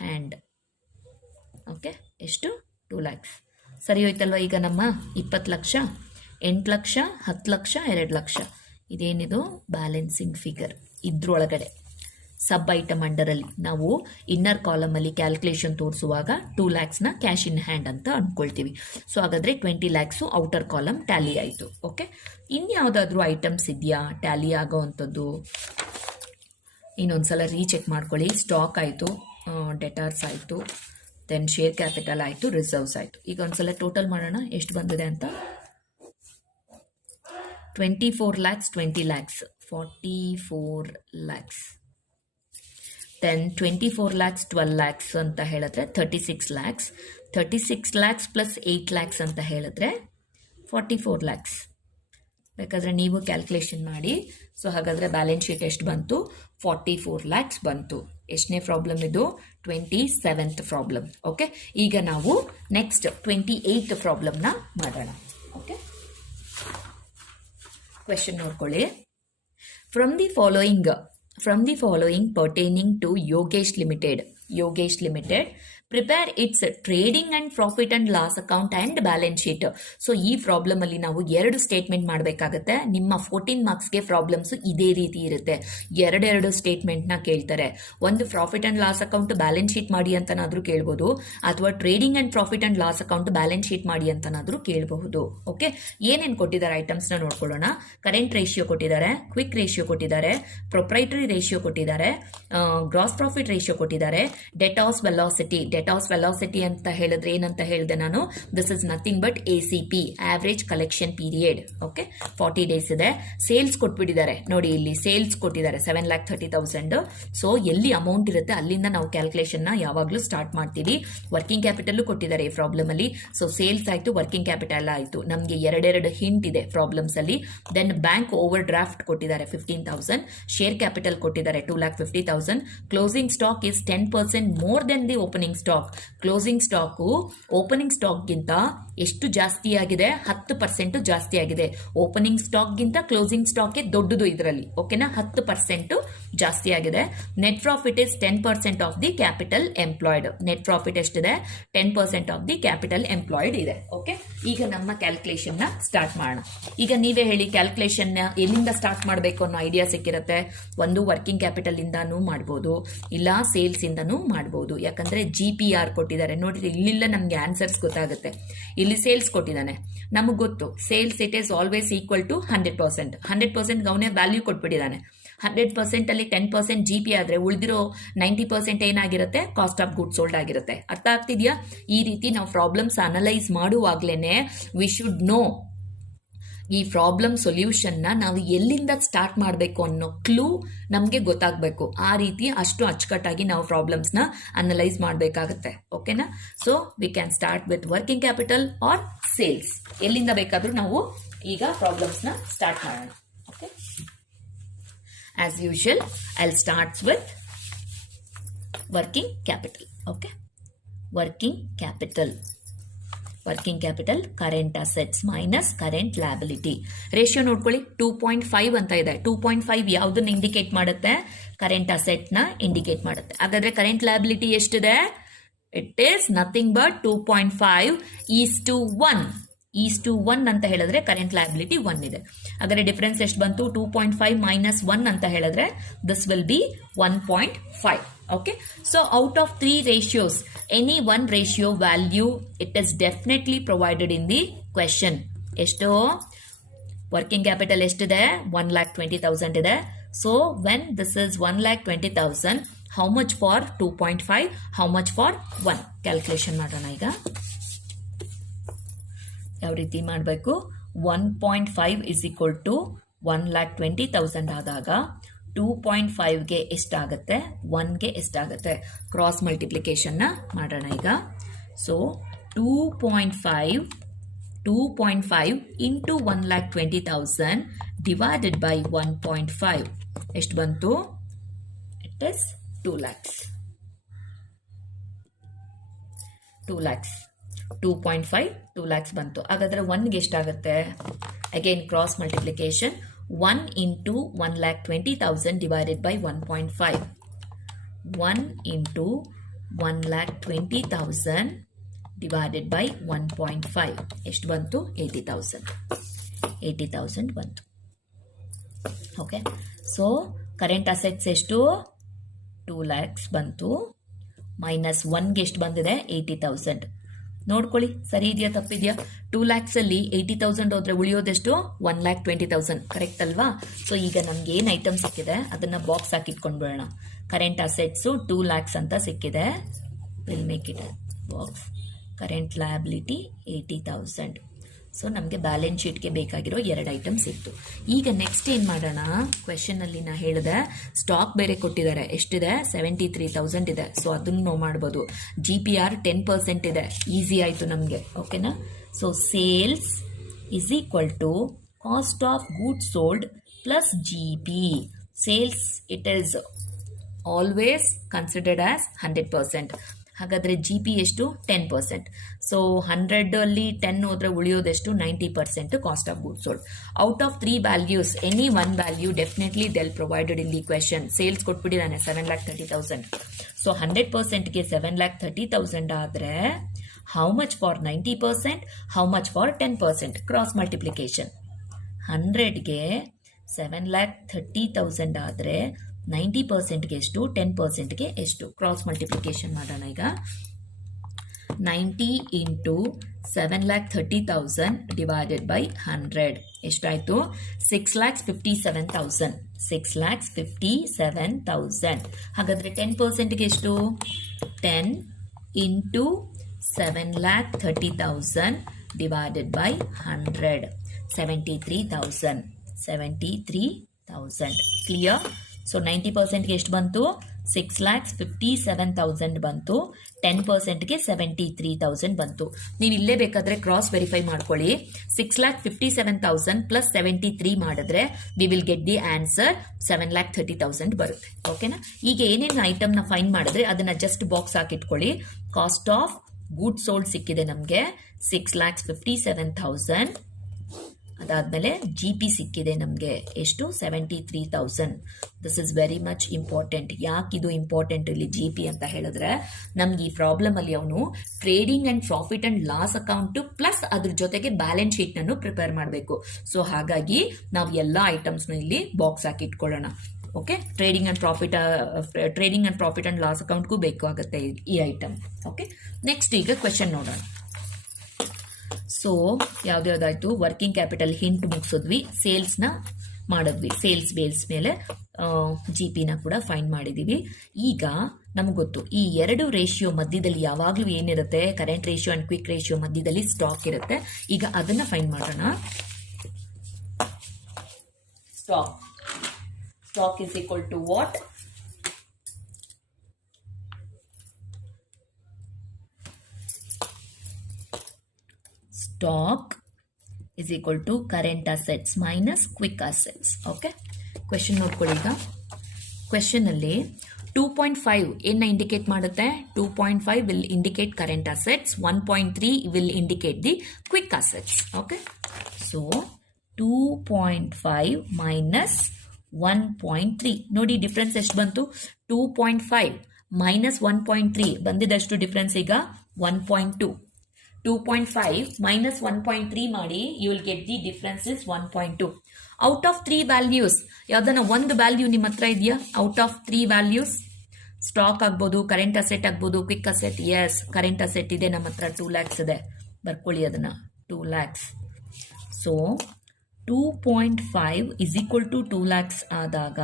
hand. ಓಕೆ, ಎಷ್ಟು? 2 ಲ್ಯಾಕ್ಸ್. ಸರಿ ಹೋಯ್ತಲ್ವ? ಈಗ ನಮ್ಮ 20 ಲಕ್ಷ, 8 ಲಕ್ಷ, 10 ಲಕ್ಷ, 2 ಲಕ್ಷ. ಇದೇನಿದು? Balancing figure. ಇದ್ರೊಳಗಡೆ ಸಬ್ ಐಟಮ್ ಅಂಡರಲ್ಲಿ ನಾವು ಇನ್ನರ್ ಕಾಲಮಲ್ಲಿ ಕ್ಯಾಲ್ಕುಲೇಷನ್ ತೋರಿಸುವಾಗ 2 ಲ್ಯಾಕ್ಸ್ನ ಕ್ಯಾಶ್ ಇನ್ ಹ್ಯಾಂಡ್ ಅಂತ ಅಂದ್ಕೊಳ್ತೀವಿ. ಸೊ ಹಾಗಾದರೆ 20 ಲ್ಯಾಕ್ಸು ಔಟರ್ ಕಾಲಮ್ ಟ್ಯಾಲಿ ಆಯಿತು. ಓಕೆ, ಇನ್ಯಾವುದಾದ್ರೂ ಐಟಮ್ಸ್ ಇದೆಯಾ ಟ್ಯಾಲಿ ಆಗೋ ಅಂಥದ್ದು? ಇನ್ನೊಂದ್ಸಲ ರೀಚೆಕ್ ಮಾಡ್ಕೊಳ್ಳಿ. ಸ್ಟಾಕ್ ಆಯಿತು, ಡೆಟಾರ್ಸ್ ಆಯಿತು, ದೆನ್ ಶೇರ್ ಕ್ಯಾಪಿಟಲ್ ಆಯಿತು, ರಿಸರ್ವ್ಸ್ ಆಯಿತು. ಈಗ ಒಂದ್ಸಲ ಟೋಟಲ್ ಮಾಡೋಣ ಎಷ್ಟು ಬಂದಿದೆ ಅಂತ. 24 ಲ್ಯಾಕ್ಸ್, 20 ಲ್ಯಾಕ್ಸ್, 44 ಲ್ಯಾಕ್ಸ್. ದೆನ್ 24 ಲ್ಯಾಕ್ಸ್ 12 ಲ್ಯಾಕ್ಸ್ ಅಂತ ಹೇಳಿದ್ರೆ 36 ಲ್ಯಾಕ್ಸ್. 36 ಲ್ಯಾಕ್ಸ್ ಪ್ಲಸ್ 8 ಲ್ಯಾಕ್ಸ್ ಅಂತ ಹೇಳಿದ್ರೆ 44 ಲ್ಯಾಕ್ಸ್. ಬೇಕಾದರೆ ನೀವು ಕ್ಯಾಲ್ಕುಲೇಷನ್ ಮಾಡಿ. ಸೊ ಹಾಗಾದರೆ ಬ್ಯಾಲೆನ್ಸ್ ಶೀಟ್ ಎಷ್ಟು ಬಂತು? 44 ಲ್ಯಾಕ್ಸ್ ಬಂತು. ಎಷ್ಟನೇ ಪ್ರಾಬ್ಲಮ್ ಇದು? 27th problem. ಓಕೆ, ಈಗ ನಾವು ನೆಕ್ಸ್ಟ್ 28th ಪ್ರಾಬ್ಲಮ್ನ ಮಾಡೋಣ. ಓಕೆ, ಕ್ವೆಶನ್ ನೋಡ್ಕೊಳ್ಳಿ. From the following pertaining to Yogesh limited prepare its trading and profit and loss account and balance sheet. So ಈ ಪ್ರಾಬ್ಲಮ್ ಅಲ್ಲಿ ನಾವು 2 ಸ್ಟೇಟ್ಮೆಂಟ್ ಮಾಡಬೇಕಾಗತ್ತೆ. ನಿಮ್ಮ 14 ಮಾರ್ಕ್ಸ್ಗೆ ಪ್ರಾಬ್ಲಮ್ಸ್ ಇದೇ ರೀತಿ ಇರುತ್ತೆ. 2 ಸ್ಟೇಟ್ಮೆಂಟ್ನ ಕೇಳ್ತಾರೆ. ಒಂದು profit and loss account balance sheet ಮಾಡಿ ಅಂತನಾದ್ರೂ ಕೇಳ್ಬೋದು, ಅಥವಾ trading and profit and loss account balance sheet ಮಾಡಿ ಅಂತನಾದ್ರೂ ಕೇಳಬಹುದು. ಓಕೆ, ಏನೇನು ಕೊಟ್ಟಿದ್ದಾರೆ ಐಟಮ್ಸ್ನ ನೋಡ್ಕೊಳ್ಳೋಣ. ಕರೆಂಟ್ ರೇಷಿಯೋ ಕೊಟ್ಟಿದ್ದಾರೆ, ಕ್ವಿಕ್ ರೇಷಿಯೋ ಕೊಟ್ಟಿದ್ದಾರೆ, ಪ್ರೊಪ್ರೈಟರಿ ರೇಷಿಯೋ ಕೊಟ್ಟಿದ್ದಾರೆ, ಗ್ರಾಸ್ ಪ್ರಾಫಿಟ್ ರೇಷಿಯೋ ಕೊಟ್ಟಿದ್ದಾರೆ, ಡೆಟಾಸ್ ವೆಲಾಸಿಟಿ ಅಂತ ಹೇಳಿದ್ರೆ ಏನಂತ ಹೇಳಿದೆ ನಾನು? This is nothing but ACP, average collection period. Okay, 40 days ಇದೆ. ಸೇಲ್ಸ್ ಕೊಟ್ಬಿಟ್ಟಿದ್ದಾರೆ ನೋಡಿ, ಇಲ್ಲಿ ಸೇಲ್ಸ್ ಕೊಟ್ಟಿದ್ದಾರೆ 7,30,000. ಸೊ ಎಲ್ಲಿ ಅಮೌಂಟ್ ಇರುತ್ತೆ ಅಲ್ಲಿಂದ ನಾವು ಕ್ಯಾಲ್ಕುಲೇಷನ್ ನ ಯಾವಾಗಲೂ ಸ್ಟಾರ್ಟ್ ಮಾಡ್ತೀವಿ. ವರ್ಕಿಂಗ್ ಕ್ಯಾಪಿಟಲ್ ಕೊಟ್ಟಿದ್ದಾರೆ ಈ ಪ್ರಾಬ್ಲಮ್ ಅಲ್ಲಿ. ಸೊ ಸೇಲ್ಸ್ ಆಯ್ತು, ವರ್ಕಿಂಗ್ ಕ್ಯಾಪಿಟಲ್ ಆಯ್ತು. ನಮಗೆ 2 ಹಿಂಟ್ ಇದೆ ಪ್ರಾಬ್ಲಮ್ಸ್ ಅಲ್ಲಿ. ದೆನ್ ಬ್ಯಾಂಕ್ ಓವರ್ ಡ್ರಾಫ್ಟ್ ಕೊಟ್ಟಿದ್ದಾರೆ 15,000, ಶೇರ್ ಕ್ಯಾಪಿಟಲ್ ಕೊಟ್ಟಿದ್ದಾರೆ 2,50,000. Closing stock is 10% more than the opening stock. Closing stock opening ಸ್ಟಾಕ್ಗಿಂತ ಎಷ್ಟು ಜಾಸ್ತಿ ಆಗಿದೆ? 10% ಜಾಸ್ತಿ ಆಗಿದೆ. ಓಪನಿಂಗ್ ಸ್ಟಾಕ್ಗಿಂತ ಕ್ಲೋಸಿಂಗ್ ಸ್ಟಾಕ್ ದೊಡ್ಡದು ಇದರಲ್ಲಿ. ಓಕೆನಾ? 10% ಜಾಸ್ತಿ ಆಗಿದೆ. Net profit is 10% of the capital employed. Net profit ಎಷ್ಟಿದೆ? 10% ಆಫ್ ದಿ ಕ್ಯಾಪಿಟಲ್ ಎಂಪ್ಲಾಯ್ಡ್ ಇದೆ. ಓಕೆ, ಈಗ ನಮ್ಮ ಕ್ಯಾಲ್ಕುಲೇಷನ್ ನ ಸ್ಟಾರ್ಟ್ ಮಾಡೋಣ. ಈಗ ನೀವೇ ಹೇಳಿ, ಕ್ಯಾಲ್ಕುಲೇಷನ್ ಎಲ್ಲಿಂದ ಸ್ಟಾರ್ಟ್ ಮಾಡಬೇಕು ಅನ್ನೋ ಐಡಿಯಾ ಸಿಕ್ಕಿರುತ್ತೆ. ಒಂದು ವರ್ಕಿಂಗ್ ಕ್ಯಾಪಿಟಲ್ ಇಂದಾನು ಮಾಡಬಹುದು, ಇಲ್ಲ ಸೇಲ್ಸ್ ಇಂದಾನು ಮಾಡಬಹುದು. ಯಾಕಂದ್ರೆ GPR ಕೊಟ್ಟಿದ್ದಾರೆ ನೋಡಿ, ಇಲ್ಲಿಲ್ಲ ನಮ್ಗೆ ಆನ್ಸರ್ಸ್ ಗೊತ್ತಾಗುತ್ತೆ. ಇಲ್ಲಿ ಸೇಲ್ಸ್ ಕೊಟ್ಟಿದ್ದಾನೆ, ನಮಗೆ ಗೊತ್ತು sales it is always equal to 100%. 100% ಅವನೇ ವ್ಯಾಲ್ಯೂ ಕೊಟ್ಬಿಟ್ಟಿದ್ದಾನೆ. 100% ಅಲ್ಲಿ 10% GP ಆದ್ರೆ ಉಳಿದಿರೋ 90% ಏನಾಗಿರುತ್ತೆ? ಕಾಸ್ಟ್ ಆಫ್ ಗುಡ್ಸ್ ಸೋಲ್ಡ್ ಆಗಿರುತ್ತೆ. ಅರ್ಥ ಆಗ್ತಿದ್ಯಾ? ಈ ರೀತಿ ನಾವು ಪ್ರಾಬ್ಲಮ್ಸ್ ಅನಲೈಸ್ ಮಾಡುವಾಗ್ಲೇನೆ ವಿ ಶುಡ್ ನೋ ಈ ಪ್ರಾಬ್ಲಮ್ ಸೊಲ್ಯೂಷನ್ನ ನಾವು ಎಲ್ಲಿಂದ ಸ್ಟಾರ್ಟ್ ಮಾಡಬೇಕು ಅನ್ನೋ ಕ್ಲೂ ನಮಗೆ ಗೊತ್ತಾಗಬೇಕು. ಆ ರೀತಿ ಅಷ್ಟು ಅಚ್ಚುಕಟ್ಟಾಗಿ ನಾವು ಪ್ರಾಬ್ಲಮ್ಸ್ನ ಅನಲೈಸ್ ಮಾಡಬೇಕಾಗುತ್ತೆ. ಓಕೆನಾ? So we can start with working capital or sales. ಎಲ್ಲಿಂದ ಬೇಕಾದರೂ ನಾವು ಈಗ ಪ್ರಾಬ್ಲಮ್ಸ್ನ ಸ್ಟಾರ್ಟ್ ಮಾಡೋಣ. Okay, as usual I'll starts with working capital. Okay, working capital current assets minus current liability. Ratio ನೋಡ್ಕೊಳ್ಳಿ, 2.5 ಅಂತ ಇದೆ. 2.5 ಯಾವುದನ್ನ ಇಂಡಿಕೇಟ್ ಮಾಡುತ್ತೆ? ಕರೆಂಟ್ ಅಸೆಟ್ ನ ಇಂಡಿಕೇಟ್ ಮಾಡುತ್ತೆ. ಹಾಗಾದ್ರೆ ಕರೆಂಟ್ ಲಯಬಿಲಿಟಿ ಎಷ್ಟಿದೆ? It is nothing but 2.5:1. 1 ಅಂತ ಹೇಳಿದ್ರೆ ಕರೆಂಟ್ ಲಯಬಿಲಿಟಿ 1 ಇದೆ. ಹಾಗಾದ್ರೆ ಡಿಫರೆನ್ಸ್ ಎಷ್ಟು ಬಂತು? 2.5 ಮೈನಸ್ 1 ಅಂತ ಹೇಳಿದ್ರೆ this will be 1.5. Okay, so out of 3 ratios, any one ratio value, it is definitely provided in the question. ಎಷ್ಟು ವರ್ಕಿಂಗ್ ಕ್ಯಾಪಿಟಲ್ ಎಷ್ಟಿದೆ? 1,20,000 ಇದೆ. So when this is 1,20,000, how much for 2.5, how much for 1? Calculation ಮಾಡೋಣ. ಈಗ ಯಾವ ರೀತಿ ಮಾಡಬೇಕು? 1.5 is equal to 1,20,000 ಆದಾಗ 2.5ಗೆ ಎಷ್ಟಾಗುತ್ತೆ? 1ಗೆ ಎಷ್ಟಾಗುತ್ತೆ? ಕ್ರಾಸ್ ಮಲ್ಟಿಪ್ಲಿಕೇಶನ್ನ ಮಾಡೋಣ ಈಗ. ಸೊ 2.5 ಇಂಟು 1,20,000 ಡಿವೈಡೆಡ್ ಬೈ 1.5 ಎಷ್ಟು ಬಂತು? It is 2 lakhs. 2 lakhs. 2.5 2 lakhs ಬಂತು. ಹಾಗಾದ್ರೆ 1ಗೆ ಎಷ್ಟಾಗುತ್ತೆ? Again cross multiplication. 1 into 1,20,000 divided by 1.5. 1 into 1,20,000 divided by 1.5. ಎಷ್ಟು ಬಂತು? 80,000. 80,000 ಬಂತು. ಓಕೆ, ಸೊ ಕರೆಂಟ್ ಅಸೆಟ್ಸ್ ಎಷ್ಟು? 2 lakhs ಬಂತು. ಮೈನಸ್ 1ಗೆ ಎಷ್ಟು ಬಂದಿದೆ? 80,000. ನೋಡ್ಕೊಳ್ಳಿ, ಸರಿ ಇದೆಯಾ ತಪ್ಪಿದೆಯಾ? 2 lakhs ಅಲ್ಲಿ 80,000 ಹೋದ್ರೆ ಉಳಿಯೋದೆಷ್ಟು? 1,20,000. ಕರೆಕ್ಟ್ ಅಲ್ವಾ? ಸೊ ಈಗ ನಮ್ಗೆ ಏನ್ ಐಟಮ್ ಸಿಕ್ಕಿದೆ ಅದನ್ನ ಬಾಕ್ಸ್ ಹಾಕಿಟ್ಕೊಂಡ್ಬಿಡೋಣ. ಕರೆಂಟ್ ಅಸೆಟ್ಸ್ 2 lakhs ಅಂತ ಸಿಕ್ಕಿದೆ. Will make it box. Current liability 80,000. So ನಮಗೆ ಬ್ಯಾಲೆನ್ಸ್ ಶೀಟ್ಗೆ ಬೇಕಾಗಿರೋ 2 ಐಟಮ್ಸ್ ಇತ್ತು. ಈಗ ನೆಕ್ಸ್ಟ್ ಏನು ಮಾಡೋಣ? ಕ್ವೆಶನ್ ಅಲ್ಲಿ ನಾ ಹೇಳಿದೆ ಸ್ಟಾಕ್ ಬೇರೆ ಕೊಟ್ಟಿದ್ದಾರೆ. ಎಷ್ಟಿದೆ? 73,000 ಇದೆ. ಸೊ ಅದನ್ನು ನಾವು ಮಾಡ್ಬೋದು. GPR 10% ಇದೆ. ಈಸಿ ಆಯಿತು ನಮಗೆ. ಓಕೆನಾ? So sales is equal to cost of goods sold plus GP. Sales it is always considered as 100%. ಹಾಗಾದರೆ GP ಎಷ್ಟು? 10%. ಸೊ 100 ಅಲ್ಲಿ 10 ಹೋದ್ರೆ ಉಳಿಯೋದೆಷ್ಟು? 90% cost of goods sold. Out of 3 values any one value definitely they'll provided in the question. Sales ಕೊಟ್ಬಿಟ್ಟಿದ್ದಾನೆ 7,30,000. So 100%ಗೆ 7,30,000 ಆದರೆ how much for 90%, how much for 10%? Cross multiplication. 100ಗೆ 7,30,000 ಆದರೆ 90%ಗೆ ಎಷ್ಟು? 10%ಗೆ ಎಷ್ಟು? ಕ್ರಾಸ್ ಮಲ್ಟಿಪ್ಲಿಕೇಶನ್ ಮಾಡೋಣ ಈಗ. 90 ಇಂಟು 7,30,000 ಡಿವೈಡೆಡ್ ಬೈ 100 ಎಷ್ಟಾಯಿತು? 6,57,000. 6,57,000. ಹಾಗಾದರೆ 10%ಗೆ ಎಷ್ಟು? 10 into 7,30,000 divided by 100. 73,000. 73,000. Clear? So 90%ಗೆ ಎಷ್ಟು ಬಂತು? 6,57,000 ಬಂತು. 10%ಗೆ 73,000 ಬಂತು. ನೀವು ಇಲ್ಲೇ ಬೇಕಾದ್ರೆ ಕ್ರಾಸ್ ವೆರಿಫೈ ಮಾಡ್ಕೊಳ್ಳಿ. 6,57,000 ಪ್ಲಸ್ 73 ಮಾಡಿದ್ರೆ we will get the answer 7,30,000 ಬರುತ್ತೆ. ಓಕೆನಾ? ಈಗ ಏನೇನು ಐಟಮ್ನ ಫೈಂಡ್ ಮಾಡಿದ್ರೆ ಅದನ್ನ ಜಸ್ಟ್ ಬಾಕ್ಸ್ ಹಾಕಿಟ್ಕೊಳ್ಳಿ. ಕಾಸ್ಟ್ ಆಫ್ ಗೂಡ್ಸ್ ಸೋಲ್ಡ್ ಸಿಕ್ಕಿದೆ ನಮಗೆ 6,57,000. ಅದಾದಮೇಲೆ GP ಸಿಕ್ಕಿದೆ ನಮಗೆ ಎಷ್ಟು? 73,000. This is very much important. ಯಾಕೆ ಇದು ಇಂಪಾರ್ಟೆಂಟ್ ಇಲ್ಲಿ GP ಅಂತ ಹೇಳಿದ್ರೆ, ನಮ್ಗೆ ಈ ಪ್ರಾಬ್ಲಮ್ ಅಲ್ಲಿ ಅವನು trading and profit and loss account plus ಅದ್ರ ಜೊತೆಗೆ ಬ್ಯಾಲೆನ್ಸ್ ಶೀಟ್ ನನ್ನು ಪ್ರಿಪೇರ್ ಮಾಡಬೇಕು. ಸೊ ಹಾಗಾಗಿ ನಾವು ಎಲ್ಲ ಐಟಮ್ಸ್ನ ಇಲ್ಲಿ ಬಾಕ್ಸ್ ಹಾಕಿ ಇಟ್ಕೊಳ್ಳೋಣ. Okay, trading and profit and loss ಅಕೌಂಟ್ಗೂ ಬೇಕಾಗುತ್ತೆ ಈ ಐಟಮ್. ಓಕೆ, ನೆಕ್ಸ್ಟ್ ಈಗ ಕ್ವೆಶನ್ ನೋಡೋಣ. ಸೊ ಯಾವ್ದಾಯ್ತು? ವರ್ಕಿಂಗ್ ಕ್ಯಾಪಿಟಲ್ ಹಿಂಟ್ ಮುಗಿಸಿದ್ವಿ, ಸೇಲ್ಸ್ನ ಮಾಡಿದ್ವಿ, ಸೇಲ್ಸ್ ಬೇಸ್ ಮೇಲೆ GPನ ಕೂಡ ಫೈಂಡ್ ಮಾಡಿದೀವಿ. ಈಗ ನಮ್ಗೆ ಗೊತ್ತು ಈ 2 ರೇಷಿಯೋ ಮಧ್ಯದಲ್ಲಿ ಯಾವಾಗಲೂ ಏನಿರುತ್ತೆ? Current ratio and quick ratio ಮಧ್ಯದಲ್ಲಿ ಸ್ಟಾಕ್ ಇರುತ್ತೆ. ಈಗ ಅದನ್ನ ಫೈಂಡ್ ಮಾಡೋಣ. Stock is equal to what? Stock is equal to current assets minus quick assets. Okay, question ನೋಡ್ಕೊಳ್ಳಿ. ಈಗ ಕ್ವೆಶನ್ ಅಲ್ಲಿ 2.5 ಏನ ಇಂಡಿಕೇಟ್ ಮಾಡುತ್ತೆ? 2.5 will indicate current assets, 1.3 will indicate the quick assets. Okay, so 2.5 minus 1.3 ನೋಡಿ difference ಎಷ್ಟು ಬಂತು? 2.5 minus 1.3 ಬಂದಿದಷ್ಟು difference ಈಗ 1.2. 2.5 minus 1.3 ಮಾಡಿ, you will get the difference is 1.2. Out of 3 values ಯಾವ್ದನ್ನ ಒಂದು ವ್ಯಾಲ್ಯೂ ನಿಮ್ಮ ಹತ್ರ ಇದೆಯಾ? ಔಟ್ ಆಫ್ 3 ವ್ಯಾಲ್ಯೂಸ್ ಸ್ಟಾಕ್ ಆಗ್ಬೋದು, ಕರೆಂಟ್ ಅಸೆಟ್ ಆಗ್ಬೋದು, quick asset. Yes, current asset ಇದೆ ನಮ್ಮ ಹತ್ರ 2 lakhs ಇದೆ, ಬರ್ಕೊಳ್ಳಿ ಅದನ್ನ 2 lakhs. So 2.5 is equal to 2 lakhs ಆದಾಗ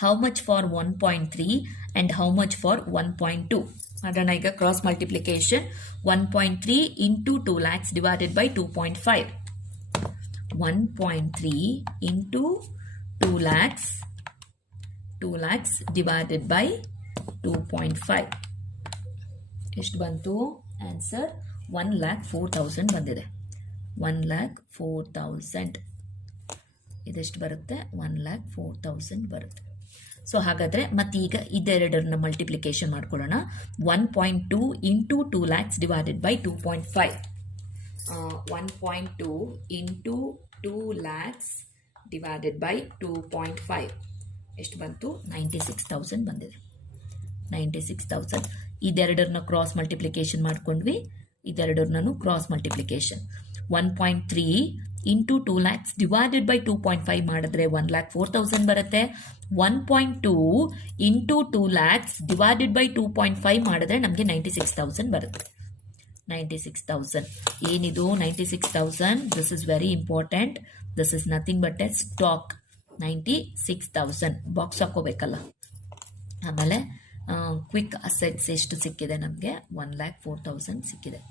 how much for 1.3 and how much for 1.2? ಮಾಡೋಣ ಈಗ cross multiplication. 1.3 into 2 lakhs divided by 2.5. 1.3 into 2 lakhs divided by 2.5. ಎಷ್ಟು ಬಂತು ಆನ್ಸರ್? 1,04,000 ಬಂದಿದೆ. 1,04,000 ಇದೆಷ್ಟು ಬರುತ್ತೆ? 1,04,000 ಬರುತ್ತೆ. ಸೊ ಹಾಗಾದರೆ ಮತ್ತೀಗ ಇದೆರಡನ್ನ ಮಲ್ಟಿಪ್ಲಿಕೇಶನ್ ಮಾಡ್ಕೊಳ್ಳೋಣ. 1.2 into 2 lakhs divided by 2.5. 1.2 into 2 lakhs divided by 2.5 ಎಷ್ಟು ಬಂತು? 96,000 ಬಂದಿದೆ. 96,000. ಇದೆರಡನ್ನ ಕ್ರಾಸ್ ಮಲ್ಟಿಪ್ಲಿಕೇಶನ್ ಮಾಡ್ಕೊಂಡ್ವಿ. ಇದೆರಡನ್ನೂ cross multiplication. 1.3 into 2 lakhs divided by 2.5 ಮಾಡಿದ್ರೆ 1,04,000 ಬರುತ್ತೆ. 1.2 into 2 lakhs divided by 2.5 ಮಾಡಿದ್ರೆ ನಮಗೆ 96,000 ಬರುತ್ತೆ. 96,000 ಏನಿದು 96,000? This is very important. This is nothing but a stock. 96,000 box ಹಾಕೋಬೇಕಲ್ಲ. ಆಮೇಲೆ ಕ್ವಿಕ್ ಅಸೆಟ್ಸ್ ಎಷ್ಟು ಸಿಕ್ಕಿದೆ ನಮಗೆ? 1,04,000 ಸಿಕ್ಕಿದೆ.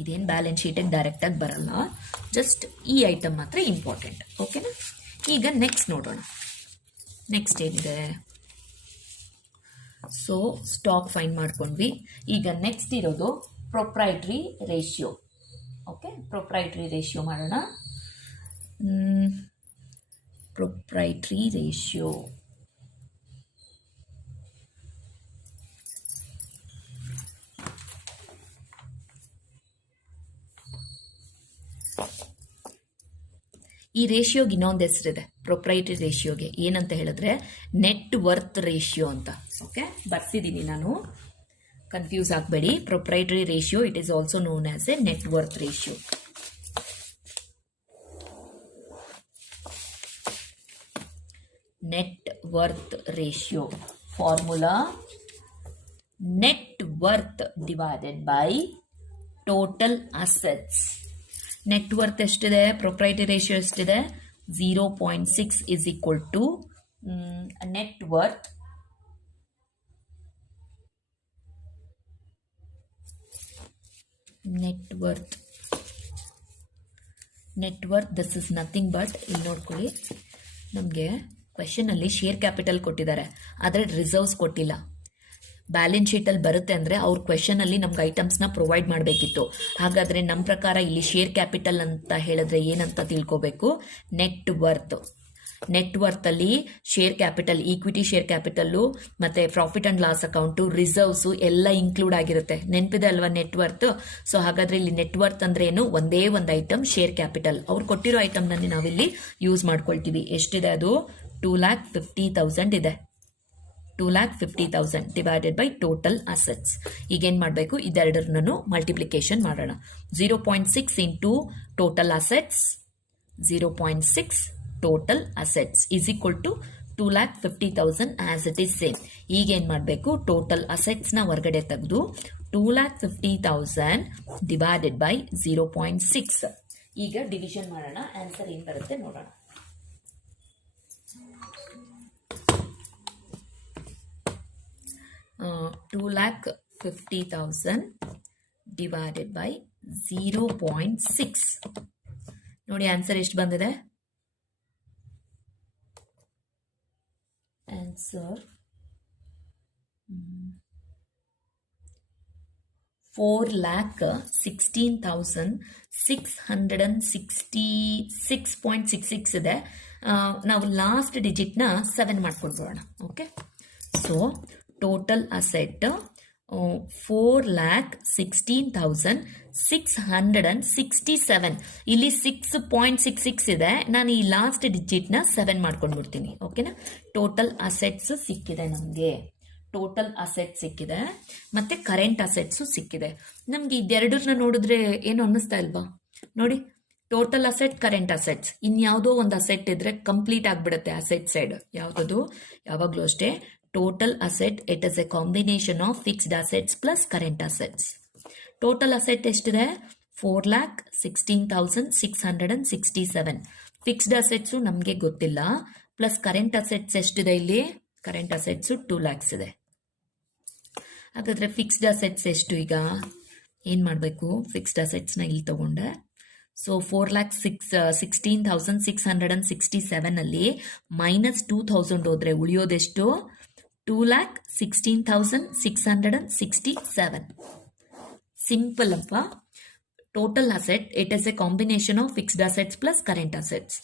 ಇದೇನು ಬ್ಯಾಲೆನ್ಸ್ ಶೀಟಿಗೆ ಡೈರೆಕ್ಟಾಗಿ ಬರಲ್ಲ, ಜಸ್ಟ್ ಈ ಐಟಮ್ ಮಾತ್ರ ಇಂಪಾರ್ಟೆಂಟ್. ಓಕೆನಾ? ಈಗ ನೆಕ್ಸ್ಟ್ ನೋಡೋಣ. ನೆಕ್ಸ್ಟ್ ಏನಿದೆ? ಸೊ ಸ್ಟಾಕ್ ಫೈಂಡ್ ಮಾಡ್ಕೊಂಡ್ವಿ. ಈಗ ನೆಕ್ಸ್ಟ್ ಇರೋದು proprietary ratio. Okay, proprietary ratio ಮಾಡೋಣ. ಪ್ರೊಪ್ರೈಟ್ರಿ ರೇಷಿಯೋ ಈ ರೇಷಿಯೋಗೆ ಇನ್ನೊಂದು ಹೆಸರಿದೆ. ಪ್ರೊಪ್ರೈಟ್ರಿ ರೇಷಿಯೋಗೆ ಏನಂತ ಹೇಳಿದ್ರೆ ನೆಟ್ ವರ್ತ್ ರೇಷಿಯೋ ಅಂತ. ಓಕೆ, ಬರ್ಸಿದ್ದೀನಿ ನಾನು, ಕನ್ಫ್ಯೂಸ್ ಆಗಬೇಡಿ. Proprietary ratio, it is also known as a net worth ratio. Net worth ratio formula net worth divided by total assets. Net worth ಎಷ್ಟಿದೆ? ಪ್ರೊಪ್ರೈಟರಿ ರೇಷಿಯೋ ಎಷ್ಟಿದೆ? 0.6 is equal to net worth this is nothing but, ಇಲ್ಲಿ ನೋಡ್ಕೊಳ್ಳಿ, ನಮಗೆ question ಅಲ್ಲಿ share capital ಕೊಟ್ಟಿದ್ದಾರೆ, ಆದರೆ reserves ಕೊಟ್ಟಿಲ್ಲ. Balance ಶೀಟಲ್ಲಿ ಬರುತ್ತೆ ಅಂದರೆ ಅವ್ರ ಕ್ವೆಶನಲ್ಲಿ ನಮ್ಗೆ ಐಟಮ್ಸ್ನ ಪ್ರೊವೈಡ್ ಮಾಡಬೇಕಿತ್ತು. ಹಾಗಾದರೆ ನಮ್ಮ ಪ್ರಕಾರ ಇಲ್ಲಿ ಶೇರ್ ಕ್ಯಾಪಿಟಲ್ ಅಂತ ಹೇಳಿದ್ರೆ ಏನಂತ ತಿಳ್ಕೋಬೇಕು? ನೆಟ್ ವರ್ತಲ್ಲಿ share capital, equity share capital ಮತ್ತು profit and loss account, reserves ಎಲ್ಲ ಇನ್ಕ್ಲೂಡ್ ಆಗಿರುತ್ತೆ. ನೆನಪಿದೆ ಅಲ್ವಾ ನೆಟ್ ವರ್ತ್? ಸೊ ಹಾಗಾದರೆ ಇಲ್ಲಿ ನೆಟ್ ವರ್ತ್ ಅಂದರೆ ಏನು? ಒಂದೇ ಒಂದು ಐಟಮ್ ಶೇರ್ ಕ್ಯಾಪಿಟಲ್. ಅವ್ರು ಕೊಟ್ಟಿರೋ ಐಟಮ್ನಲ್ಲಿ ನಾವಿಲ್ಲಿ ಯೂಸ್ ಮಾಡ್ಕೊಳ್ತೀವಿ. ಎಷ್ಟಿದೆ ಅದು? 2,50,000 ಇದೆ. 2,50,000 ಡಿವೈಡೆಡ್ ಬೈ ಟೋಟಲ್ ಅಸೆಟ್ಸ್. ಈಗೇನು ಮಾಡಬೇಕು? ಇದೆರಡರನ್ನು ಮಲ್ಟಿಪ್ಲಿಕೇಶನ್ ಮಾಡೋಣ. 0.6 into total assets, 0.6 total assets is equal to 2,50,000 as it is same. ಈಗೇನು ಮಾಡಬೇಕು? ಟೋಟಲ್ ಅಸೆಟ್ಸ್ನ ಹೊರಗಡೆ ತೆಗೆದು 2,50,000 ಡಿವೈಡೆಡ್ ಬೈ 0.6. ಈಗ ಡಿವಿಷನ್ ಮಾಡೋಣ. ಆನ್ಸರ್ ಏನು ಬರುತ್ತೆ ನೋಡೋಣ. 2,50,000 divided by 0.6. ನೋಡಿ ಆನ್ಸರ್ ಎಷ್ಟು ಬಂದಿದೆ? ಆನ್ಸರ್ 4,16,666.66 ಇದೆ. ನಾವು ಲಾಸ್ಟ್ ಡಿಜಿಟ್ನ 7 ಮಾಡ್ಕೊಂಡು ಬರೋಣ. Okay, so total asset 4,16,667. ಇಲ್ಲಿ 6.66 ಇದೆ. ನಾನು ಈ ಲಾಸ್ಟ್ ಡಿಜಿಟ್ನ 7 ಮಾಡ್ಕೊಂಡ್ಬಿಡ್ತೀನಿ. ಓಕೆನಾ? ಟೋಟಲ್ ಅಸೆಟ್ಸ್ ಸಿಕ್ಕಿದೆ ನಮಗೆ. ಟೋಟಲ್ ಅಸೆಟ್ ಸಿಕ್ಕಿದೆ ಮತ್ತೆ ಕರೆಂಟ್ ಅಸೆಟ್ಸು ಸಿಕ್ಕಿದೆ. ನಮ್ಗೆ ಇದೆರಡನ್ನ ನೋಡಿದ್ರೆ ಏನು ಅನ್ನಿಸ್ತಾ ಇಲ್ವಾ? ನೋಡಿ, ಟೋಟಲ್ ಅಸೆಟ್, ಕರೆಂಟ್ ಅಸೆಟ್ಸ್, ಇನ್ಯಾವುದೋ ಒಂದು ಅಸೆಟ್ ಇದ್ರೆ ಕಂಪ್ಲೀಟ್ ಆಗ್ಬಿಡುತ್ತೆ ಅಸೆಟ್ ಸೈಡ್. ಯಾವುದದು? ಯಾವಾಗಲೂ ಅಷ್ಟೇ, total asset it is a combination of fixed assets plus current assets. Total asset ಎಷ್ಟಿದೆ? 4,16,667. ಫಿಕ್ಸ್ಡ್ ಅಸೆಟ್ಸು ನಮಗೆ ಗೊತ್ತಿಲ್ಲ. ಪ್ಲಸ್ ಕರೆಂಟ್ ಅಸೆಟ್ಸ್ ಎಷ್ಟಿದೆ ಇಲ್ಲಿ? ಕರೆಂಟ್ ಅಸೆಟ್ಸು 2 lakhs ಇದೆ. ಹಾಗಾದ್ರೆ ಫಿಕ್ಸ್ಡ್ ಅಸೆಟ್ಸ್ ಎಷ್ಟು? ಈಗ ಏನು ಮಾಡಬೇಕು? ಫಿಕ್ಸ್ಡ್ ಅಸೆಟ್ಸ್ನ ಇಲ್ಲಿ ತಗೊಂಡೆ. ಸೊ 4,16,667 ಅಲ್ಲಿ ಮೈನಸ್ 2,000 ಹೋದ್ರೆ ಉಳಿಯೋದೆಷ್ಟು? 2,16,667. ಸಿಂಪಲ್ ಅಪ್ಪ. Total asset it is a combination of fixed assets plus current assets.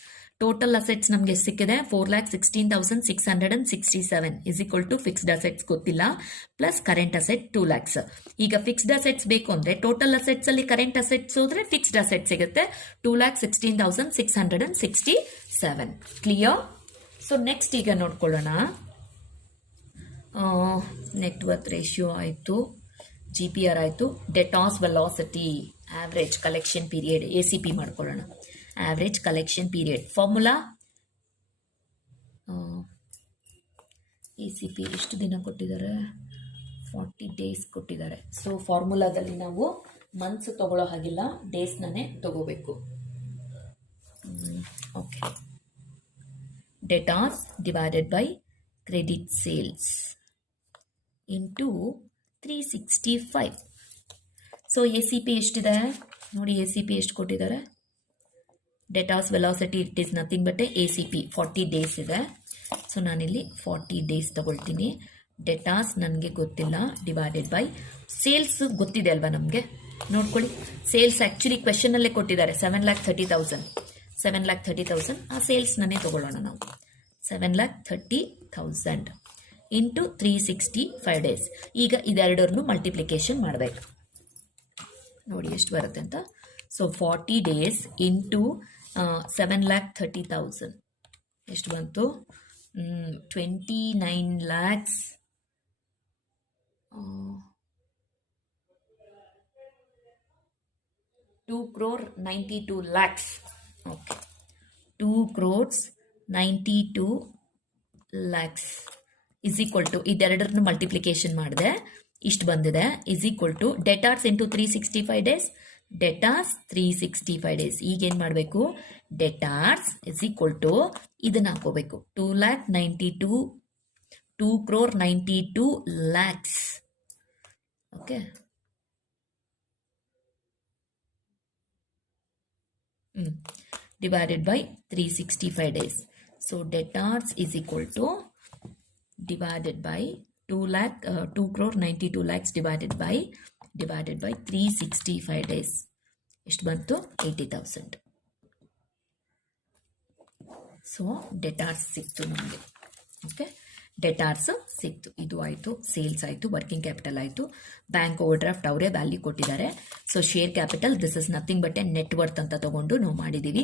Total assets ನಮಗೆ ಸಿಕ್ಕಿದೆ 4,16,667 is equal to fixed assets ಗೊತ್ತಿಲ್ಲ ಪ್ಲಸ್ ಕರೆಂಟ್ ಅಸೆಟ್ 2 lakhs. ಈಗ ಫಿಕ್ಸ್ಡ್ ಅಸೆಟ್ಸ್ ಬೇಕು ಅಂದ್ರೆ ಟೋಟಲ್ ಅಸೆಟ್ಸ್ ಅಲ್ಲಿ ಕರೆಂಟ್ ಅಸೆಟ್ಸ್ ಹೋದ್ರೆ ಫಿಕ್ಸ್ಡ್ ಅಸೆಟ್ ಸಿಗುತ್ತೆ 2,16,667. Clear? So next ಈಗ ನೋಡ್ಕೊಳ್ಳೋಣ. ನೆಟ್ವರ್ತ್ ರೇಷಿಯೋ ಆಯಿತು, GPR ಆಯಿತು, debtors velocity, average collection period, ACP ಮಾಡ್ಕೊಳ್ಳೋಣ. Average collection period formula ACP ಎಷ್ಟು ದಿನ ಕೊಟ್ಟಿದ್ದಾರೆ? 40 days ಕೊಟ್ಟಿದ್ದಾರೆ. ಸೊ ಫಾರ್ಮುಲಾದಲ್ಲಿ ನಾವು ಮಂತ್ಸ್ ತಗೊಳ್ಳೋ ಹಾಗಿಲ್ಲ, ಡೇಸ್ನೇ ತಗೋಬೇಕು. Okay, debtors divided by credit sales into 365. So ACP ಎಷ್ಟಿದೆ ನೋಡಿ? ACP ಎಷ್ಟು ಕೊಟ್ಟಿದ್ದಾರೆ? Debtors velocity it is nothing but ACP 40 days ಇದೆ. ಸೊ ನಾನಿಲ್ಲಿ 40 days ತಗೊಳ್ತೀನಿ. ಡೆಟಾಸ್ ನನಗೆ ಗೊತ್ತಿಲ್ಲ, ಡಿವೈಡೆಡ್ ಬೈ ಸೇಲ್ಸ್ ಗೊತ್ತಿದೆ ಅಲ್ವಾ ನಮಗೆ? ನೋಡ್ಕೊಳ್ಳಿ, ಸೇಲ್ಸ್ ಆ್ಯಕ್ಚುಲಿ ಕ್ವೆಶನಲ್ಲೇ ಕೊಟ್ಟಿದ್ದಾರೆ 7,30,000. 7,30,000 ಆ ಸೇಲ್ಸ್ ನಾನೇ ತಗೊಳ್ಳೋಣ ನಾವು. 7,30,000 ಇಂಟು 365 days. ಈಗ ಇದೆರಡರನ್ನು ಮಲ್ಟಿಪ್ಲಿಕೇಶನ್ ಮಾಡಬೇಕು. ನೋಡಿ ಎಷ್ಟು ಬರುತ್ತೆ ಅಂತ. ಸೊ 40 days ಇಂಟು 7,30,000 ಎಷ್ಟು ಬಂತು? 29 lakhs. 2,92 lakhs. Okay, 2,92 lakhs is equal to ಇದೆರಡರನ್ನು ಮಲ್ಟಿಪ್ಲಿಕೇಶನ್ ಮಾಡಿದೆ, ಇಷ್ಟು ಬಂದಿದೆ. Is equal to debtors into 365 days. Debtors 365 days. ಈಗೇನು ಮಾಡಬೇಕು? ಡೆಟಾರ್ಸ್ ಇಸ್ ಈಕ್ವಲ್ ಟು ಇದನ್ನ ಹಾಕೋಬೇಕು, 2,92 lakhs. Okay, divided by 365 days. So debtors is equal to divided by 2,92 lakhs divided by 365 days. ಎಷ್ಟು ಬಂತು? 80,000. ಸೊ ಡೆಟಾರ್ಸ್ ಸಿಕ್ತು ನಮಗೆ. ಓಕೆ, ಡೆಟಾರ್ಸ್ ಸಿಕ್ತು. ಇದು ಆಯಿತು, ಸೇಲ್ಸ್ ಆಯಿತು, ವರ್ಕಿಂಗ್ ಕ್ಯಾಪಿಟಲ್ ಆಯಿತು, ಬ್ಯಾಂಕ್ ಓವರ್ ಡ್ರಾಫ್ಟ್ ಅವರೇ ವ್ಯಾಲ್ಯೂ ಕೊಟ್ಟಿದ್ದಾರೆ. So share capital this is nothing but A net worth ಅಂತ ತಗೊಂಡು ನಾವು ಮಾಡಿದ್ದೀವಿ.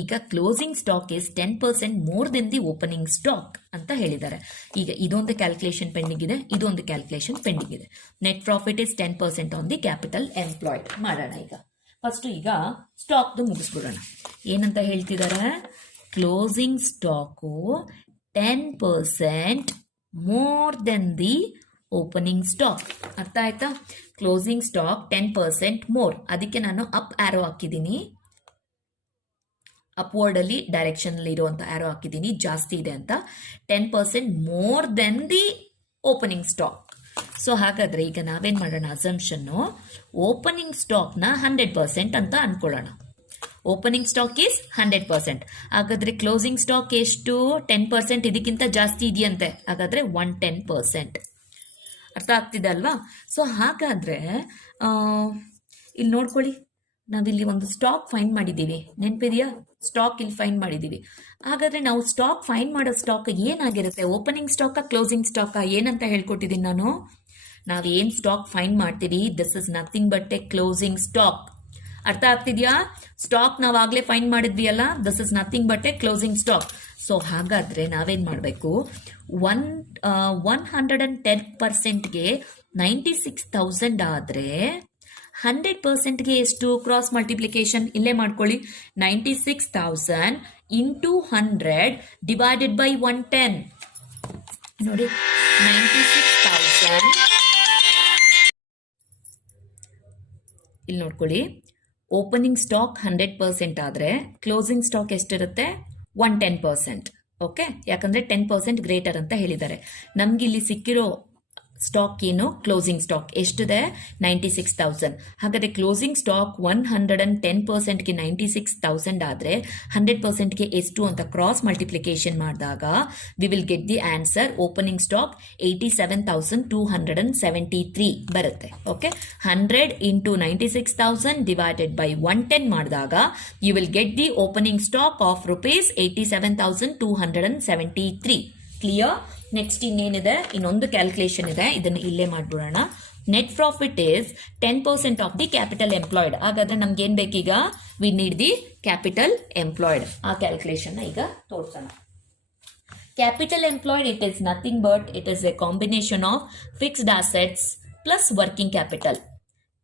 ಈಗ closing stock is 10% more than the opening stock ಅಂತ ಹೇಳಿದ್ದಾರೆ. ಈಗ ಇದೊಂದು ಕ್ಯಾಲ್ಕುಲೇಷನ್ ಪೆಂಡಿಂಗ್ ಇದೆ, ಇದೊಂದು ಕ್ಯಾಲ್ಕುಲೇಷನ್ ಪೆಂಡಿಂಗ್ ಇದೆ. Net profit is 10% on the capital employed. ಮಾಡೋಣ ಈಗ. ಫಸ್ಟ್ ಈಗ ಸ್ಟಾಕ್ದು ಮುಗಿಸ್ಬಿಡೋಣ. ಏನಂತ ಹೇಳ್ತಿದ್ದಾರೆ? Closing stock 10% more than the opening stock. ಅರ್ಥ ಆಯ್ತಾ? ಕ್ಲೋಸಿಂಗ್ ಸ್ಟಾಕ್ 10% ಮೋರ್, ಅದಕ್ಕೆ ನಾನು ಅಪ್ ಆರೋ ಹಾಕಿದ್ದೀನಿ, ಅಪ್ವರ್ಡ್ ಅಲ್ಲಿ ಡೈರೆಕ್ಷನ್ ಅಲ್ಲಿ ಇರುವಂತ ಆರೋ ಹಾಕಿದ್ದೀನಿ, ಜಾಸ್ತಿ ಇದೆ ಅಂತ. 10% more than the opening stock. So ಹಾಗಾದ್ರೆ ಈಗ ನಾವೇನ್ ಮಾಡೋಣ? ಅಸಂಪ್ಷನ್ನು ಓಪನಿಂಗ್ ಸ್ಟಾಕ್ನ 100% ಅಂತ ಅನ್ಕೊಳ್ಳೋಣ. Opening stock is 100%. ಹಾಗಾದ್ರೆ ಕ್ಲೋಸಿಂಗ್ ಸ್ಟಾಕ್ ಎಷ್ಟು? 10%. ಇದಕ್ಕಿಂತ ಜಾಸ್ತಿ ಇದೆಯಂತೆ, ಹಾಗಾದ್ರೆ 110%. ಅರ್ಥ ಆಗ್ತಿದೆ ಅಲ್ವಾ? ಸೊ ಹಾಗಾದ್ರೆ ಇಲ್ಲಿ ನೋಡ್ಕೊಳ್ಳಿ, ನಾವಿಲ್ಲಿ ಒಂದು ಸ್ಟಾಕ್ ಫೈಂಡ್ ಮಾಡಿದ್ದೀವಿ, ನೆನಪಿದೆಯಾ? ಸ್ಟಾಕ್ ಇಲ್ಲಿ ಫೈಂಡ್ ಮಾಡಿದ್ದೀವಿ. ಹಾಗಾದ್ರೆ ನಾವು ಸ್ಟಾಕ್ ಫೈಂಡ್ ಮಾಡೋ ಸ್ಟಾಕ್ ಏನಾಗಿರುತ್ತೆ? ಓಪನಿಂಗ್ ಸ್ಟಾಕಾ ಕ್ಲೋಸಿಂಗ್ ಸ್ಟಾಕಾ? ಏನಂತ ಹೇಳ್ಕೊಟ್ಟಿದ್ದೀನಿ ನಾನು? ನಾವೇನು ಸ್ಟಾಕ್ ಫೈಂಡ್ ಮಾಡ್ತೀವಿ, this is nothing but a closing stock. ಅರ್ಥ ಆಗ್ತಿದ್ಯಾ? ಸ್ಟಾಕ್ ನಾವಾಗಲೇ ಫೈಂಡ್ ಮಾಡಿದ್ವಿ ಅಲ್ಲ, this is nothing but a closing stock. So ಹಾಗಾದರೆ ನಾವೇನು ಮಾಡಬೇಕು, 110%ಗೆ 96,000 ಆದರೆ 100%ಗೆ ಎಷ್ಟು ಕ್ರಾಸ್ ಮಲ್ಟಿಪ್ಲಿಕೇಶನ್ ಇಲ್ಲೇ ಮಾಡ್ಕೊಳ್ಳಿ. 96,000 ಇಂಟು 100 ಡಿವೈಡೆಡ್ ಬೈ 110. ನೋಡಿ 96,000 ಇಲ್ಲಿ ನೋಡ್ಕೊಳ್ಳಿ. ಓಪನಿಂಗ್ ಸ್ಟಾಕ್ 100% ಆದರೆ ಕ್ಲೋಸಿಂಗ್ ಸ್ಟಾಕ್ ಎಷ್ಟಿರುತ್ತೆ, 110%. ಓಕೆ, ಯಾಕಂದರೆ 10% ಗ್ರೇಟರ್ ಅಂತ ಹೇಳಿದ್ದಾರೆ. ನಮ್ಗೆ ಇಲ್ಲಿ ಸಿಕ್ಕಿರೋ ಸ್ಟಾಕ್ ಏನು, ಕ್ಲೋಸಿಂಗ್ ಸ್ಟಾಕ್ ಎಷ್ಟಿದೆ, 96,000. ಹಾಗಾದರೆ ಕ್ಲೋಸಿಂಗ್ ಸ್ಟಾಕ್ 110%ಗೆ 96,000 ಆದರೆ 100%ಗೆ ಎಷ್ಟು ಅಂತ ಕ್ರಾಸ್ ಮಲ್ಟಿಪ್ಲಿಕೇಶನ್ ಮಾಡಿದಾಗ V will get the answer. Opening stock 87,273 ಬರುತ್ತೆ. ಓಕೆ, 100 ಇಂಟು 96,000 ಡಿವೈಡೆಡ್ ಬೈ 110 ಮಾಡಿದಾಗ you will get the opening stock of rupees 87,273. Clear? Next ಇನ್ನೇನಿದೆ, ಇನ್ನೊಂದು ಕ್ಯಾಲ್ಕುಲೇಷನ್ ಇದೆ, ಇದನ್ನು ಇಲ್ಲೇ ಮಾಡ್ಬಿಡೋಣ. Net profit is 10% of the capital employed. ಹಾಗಾದ್ರೆ ನಮ್ಗೆ ಏನ್ ಬೇಕೀಗ, we need the capital employed. ಆ ಕ್ಯಾಲ್ಕುಲೇಷನ್ ಈಗ ತೋರಿಸೋಣ. Capital employed, it is nothing but it is a combination of fixed assets plus working capital.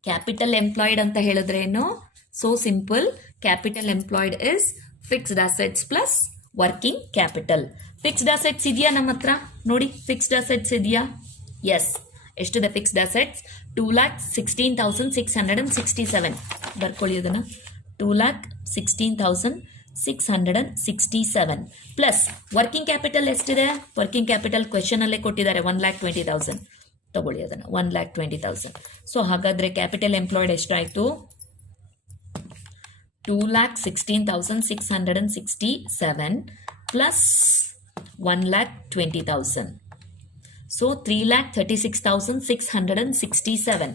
Capital employed ಅಂತ ಹೇಳಿದ್ರೆ ಏನು, so simple. Capital employed is fixed assets plus working capital. Fixed assets ಇದೆಯಾ ನಮ್ಮ ಹತ್ರ? ನೋಡಿ, fixed assets ಇದೆಯಾ? S. ಎಷ್ಟಿದೆ fixed assets? 2,16,667. ಬರ್ಕೊಳ್ಳಿ ಅದನ್ನು. 2,16,667 ಪ್ಲಸ್ ವರ್ಕಿಂಗ್ ಕ್ಯಾಪಿಟಲ್ ಎಷ್ಟಿದೆ? ವರ್ಕಿಂಗ್ ಕ್ಯಾಪಿಟಲ್ ಕ್ವೆಶನ್ ಅಲ್ಲೇ ಕೊಟ್ಟಿದ್ದಾರೆ, 1,20,000. ತಗೊಳ್ಳಿ ಅದನ್ನು, 1,20,000. ಸೊ ಹಾಗಾದ್ರೆ ಕ್ಯಾಪಿಟಲ್ ಎಂಪ್ಲಾಯ್ಡ್ ಎಷ್ಟಾಯ್ತು? 2,16,667 plus 1,20,000. So 3,36,667.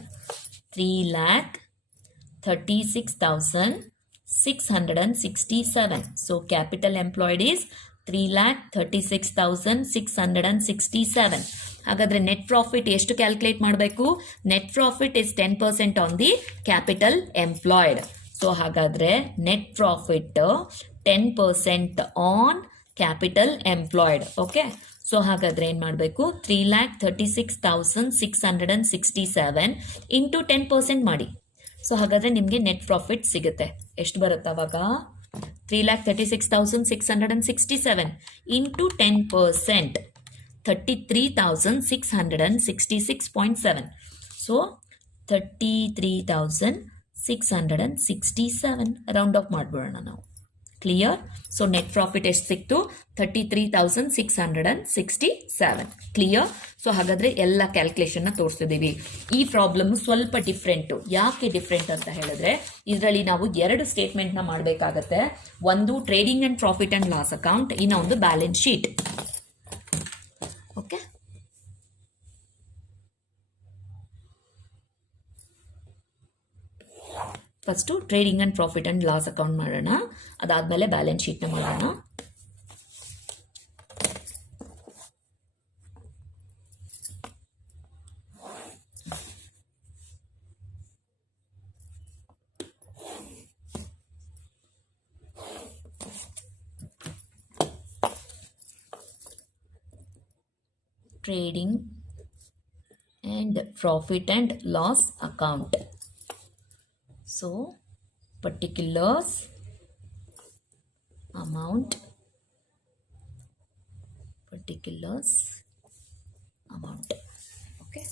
3,36,667. So capital employed is 3,36,667. ಹಾಗಾದ್ರೆ ನೆಟ್ ಪ್ರಾಫಿಟ್ ಎಷ್ಟು ಕ್ಯಾಲ್ಕುಲೇಟ್ ಮಾಡಬೇಕು? Net profit is 10% on the capital employed. So ಹಾಗಾದ್ರೆ net profit 10% on capital employed. Okay, so ಹಾಗಾದ್ರೆ ಏನ್ ಮಾಡಬೇಕು, 3,36,667 ಇಂಟು 10% ಮಾಡಿ. ಸೊ ಹಾಗಾದ್ರೆ ನಿಮಗೆ ನೆಟ್ ಪ್ರಾಫಿಟ್ ಸಿಗುತ್ತೆ. ಎಷ್ಟು ಬರುತ್ತೆ ಅವಾಗ? 3,36,667 ಇಂಟು 10%, 33,666.7. ಸೊ 33,667 ರೌಂಡ್ ಆಫ್ ಮಾಡ್ಬಿಡೋಣ ನಾವು. ಕ್ಲಿಯರ್? ಸೊ ನೆಟ್ ಪ್ರಾಫಿಟ್ ಎಷ್ಟು ಸಿಕ್ತು? 33,667. ಕ್ಲಿಯರ್? ಸೊ ಹಾಗಾದ್ರೆ ಎಲ್ಲ ಕ್ಯಾಲ್ಕುಲೇಷನ್ ತೋರಿಸ್ತಿದ್ದೀವಿ. ಈ ಪ್ರಾಬ್ಲಮ್ ಸ್ವಲ್ಪ ಡಿಫ್ರೆಂಟು. ಯಾಕೆ ಡಿಫ್ರೆಂಟ್ ಅಂತ ಹೇಳಿದ್ರೆ, ಇದರಲ್ಲಿ ನಾವು 2 ಸ್ಟೇಟ್ಮೆಂಟ್ನ ಮಾಡಬೇಕಾಗತ್ತೆ. ಒಂದು trading and profit and loss account, ಇನ್ನೊಂದು balance sheet. Okay, first trading and profit and loss account ಮಾಡೋಣ, ಅದಾದಮೇಲೆ ಬ್ಯಾಲೆನ್ಸ್ ಶೀಟ್ನ ಮಾಡೋಣ. Trading and profit and loss account. So particulars, amount, particulars, amount. Okay,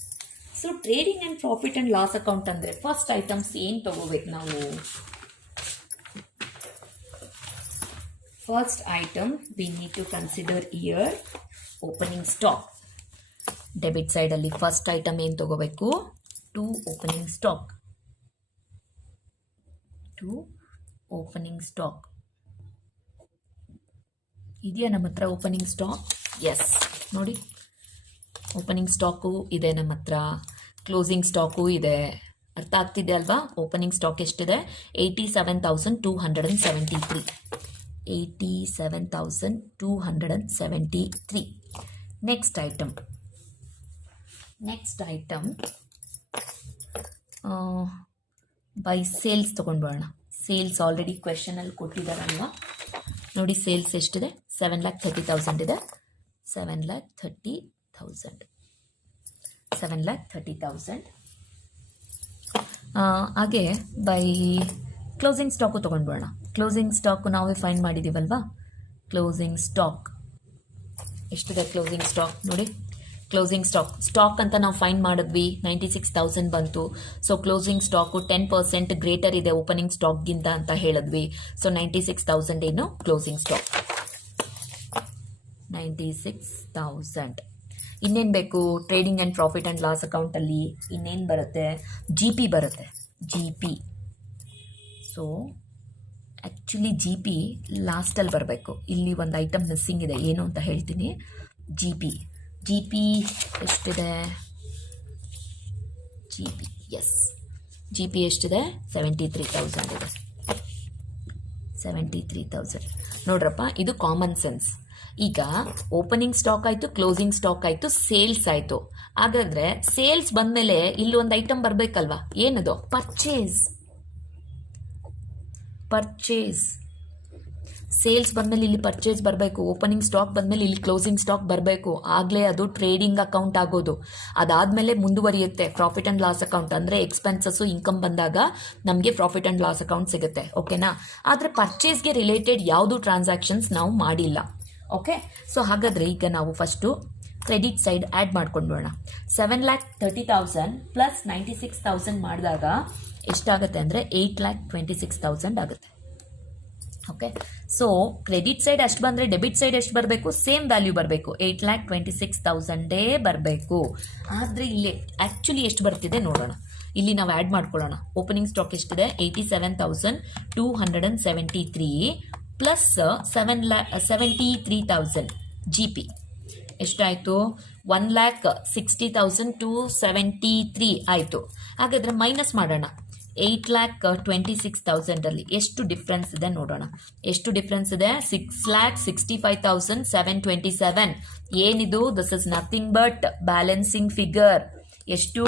so trading and profit and loss account andre first items ಏನು ತಗೋಬೇಕು ನಾವು? First item we need to consider here opening stock. Debit ಸೈಡಲ್ಲಿ first item ಏನು ತಗೋಬೇಕು? 2 opening stock. 2 opening stock ಇದೆಯಾ ನಮ್ಮ ಹತ್ರ? Opening stock, yes. ನೋಡಿ, ಓಪನಿಂಗ್ ಸ್ಟಾಕು ಇದೆ ನಮ್ಮ ಹತ್ರ, ಕ್ಲೋಸಿಂಗ್ ಸ್ಟಾಕು ಇದೆ. ಅರ್ಥ ಆಗ್ತಿದೆ ಅಲ್ವಾ? ಓಪನಿಂಗ್ ಸ್ಟಾಕ್ ಎಷ್ಟಿದೆ? 87,273. 87,273. ನೆಕ್ಸ್ಟ್ ಐಟಮ್ ಬೈ ಸೇಲ್ಸ್ ತೊಗೊಂಡ್ಬರೋಣ. ಸೇಲ್ಸ್ ಆಲ್ರೆಡಿ ಕ್ವೆಶನಲ್ಲಿ ಕೊಟ್ಟಿದ್ದಾರಲ್ವಾ? ನೋಡಿ, ಸೇಲ್ಸ್ ಎಷ್ಟಿದೆ? 7,30,000 ಇದೆ. 7,30,000. ಹಾಗೆ ಬೈ ಕ್ಲೋಸಿಂಗ್ ಸ್ಟಾಕು ತೊಗೊಂಡ್ಬೋಣ. ಕ್ಲೋಸಿಂಗ್ ಸ್ಟಾಕು ನಾವೇ ಫೈಂಡ್ ಮಾಡಿದ್ದೀವಲ್ವಾ. ಕ್ಲೋಸಿಂಗ್ ಸ್ಟಾಕ್ ಎಷ್ಟಿದೆ? ಕ್ಲೋಸಿಂಗ್ ಸ್ಟಾಕ್ ನೋಡಿ, ಕ್ಲೋಸಿಂಗ್ ಸ್ಟಾಕ್ ಅಂತ ನಾವು ಫೈಂಡ್ ಮಾಡಿದ್ವಿ, 96,000 ಬಂತು. ಸೊ ಕ್ಲೋಸಿಂಗ್ ಸ್ಟಾಕು 10% ಗ್ರೇಟರ್ ಇದೆ ಓಪನಿಂಗ್ ಸ್ಟಾಕ್ಗಿಂತ ಅಂತ ಹೇಳಿದ್ವಿ. ಸೊ 96,000 ಏನು ಕ್ಲೋಸಿಂಗ್ ಸ್ಟಾಕ್. 96,000. ಇನ್ನೇನು ಬೇಕು? Trading and profit and loss ಅಕೌಂಟಲ್ಲಿ ಇನ್ನೇನು ಬರುತ್ತೆ? ಜಿ ಪಿ ಬರುತ್ತೆ. G P. So actually G P ಲಾಸ್ಟಲ್ಲಿ ಬರಬೇಕು. ಇಲ್ಲಿ ಒಂದು ಐಟಮ್ ಮಿಸ್ಸಿಂಗ್ ಇದೆ, ಏನು ಅಂತ ಹೇಳ್ತೀನಿ. ಜಿ ಪಿ ಎಷ್ಟಿದೆ? ಜಿ ಪಿ ಎಷ್ಟಿದೆ? 73,000 ಇದೆ. 73,000 ನೋಡ್ರಪ್ಪ, ಇದು ಕಾಮನ್ ಸೆನ್ಸ್. ಈಗ ಓಪನಿಂಗ್ ಸ್ಟಾಕ್ ಆಯಿತು, ಕ್ಲೋಸಿಂಗ್ ಸ್ಟಾಕ್ ಆಯಿತು, ಸೇಲ್ಸ್ ಆಯಿತು. ಹಾಗಾದರೆ ಸೇಲ್ಸ್ ಬಂದಮೇಲೆ ಇಲ್ಲಿ ಒಂದು ಐಟಮ್ ಬರಬೇಕಲ್ವಾ? ಏನದು? ಪರ್ಚೇಸ್. ಸೇಲ್ಸ್ ಬಂದಮೇಲೆ ಇಲ್ಲಿ ಪರ್ಚೇಸ್ ಬರಬೇಕು. ಓಪನಿಂಗ್ ಸ್ಟಾಕ್ ಬಂದಮೇಲೆ ಇಲ್ಲಿ ಕ್ಲೋಸಿಂಗ್ ಸ್ಟಾಕ್ ಬರಬೇಕು. ಆಗಲೇ ಅದು ಟ್ರೇಡಿಂಗ್ ಅಕೌಂಟ್ ಆಗೋದು. ಅದಾದಮೇಲೆ ಮುಂದುವರಿಯುತ್ತೆ ಪ್ರಾಫಿಟ್ ಆ್ಯಂಡ್ ಲಾಸ್ ಅಕೌಂಟ್. ಅಂದರೆ ಎಕ್ಸ್ಪೆನ್ಸಸ್ಸು ಇನ್ಕಮ್ ಬಂದಾಗ ನಮಗೆ ಪ್ರಾಫಿಟ್ ಆ್ಯಂಡ್ ಲಾಸ್ ಅಕೌಂಟ್ ಸಿಗುತ್ತೆ. ಓಕೆನಾ? ಆದರೆ ಪರ್ಚೇಸ್ಗೆ ರಿಲೇಟೆಡ್ ಯಾವುದು ಟ್ರಾನ್ಸಾಕ್ಷನ್ಸ್ ನಾವು ಮಾಡಿಲ್ಲ. ಓಕೆ, ಸೊ ಹಾಗಾದರೆ ಈಗ ನಾವು ಫಸ್ಟು ಕ್ರೆಡಿಟ್ ಸೈಡ್ ಆ್ಯಡ್ ಮಾಡ್ಕೊಂಡ್ಬೋಣ. 7,30,000 ಪ್ಲಸ್ 96,000 ಮಾಡಿದಾಗ ಎಷ್ಟಾಗುತ್ತೆ ಅಂದರೆ 8,26,000 ಆಗುತ್ತೆ. ಓಕೆ, ಸೊ ಕ್ರೆಡಿಟ್ ಸೈಡ್ ಅಷ್ಟು ಬಂದರೆ ಡೆಬಿಟ್ ಸೈಡ್ ಎಷ್ಟು ಬರಬೇಕು? ಸೇಮ್ ವ್ಯಾಲ್ಯೂ ಬರಬೇಕು, 8,26,000 ಬರಬೇಕು. ಆದರೆ ಇಲ್ಲಿ ಆ್ಯಕ್ಚುಲಿ ಎಷ್ಟು ಬರ್ತಿದೆ ನೋಡೋಣ. ಇಲ್ಲಿ ನಾವು ಆ್ಯಡ್ ಮಾಡ್ಕೊಳ್ಳೋಣ. ಓಪನಿಂಗ್ ಸ್ಟಾಕ್ ಎಷ್ಟಿದೆ? 87,273 ಪ್ಲಸ್ 73,000 ಜಿ ಪಿ ಎಷ್ಟಾಯಿತು? 1,60,273 ಆಯಿತು. ಹಾಗಾದರೆ ಮೈನಸ್ ಮಾಡೋಣ. 8,26,000 ಎಷ್ಟು ಡಿಫ್ರೆನ್ಸ್ ಇದೆ ನೋಡೋಣ. ಎಷ್ಟು ಡಿಫ್ರೆನ್ಸ್ ಇದೆ? 6,65,727. ಏನಿದು? This is nothing but balancing figure. ಎಷ್ಟು?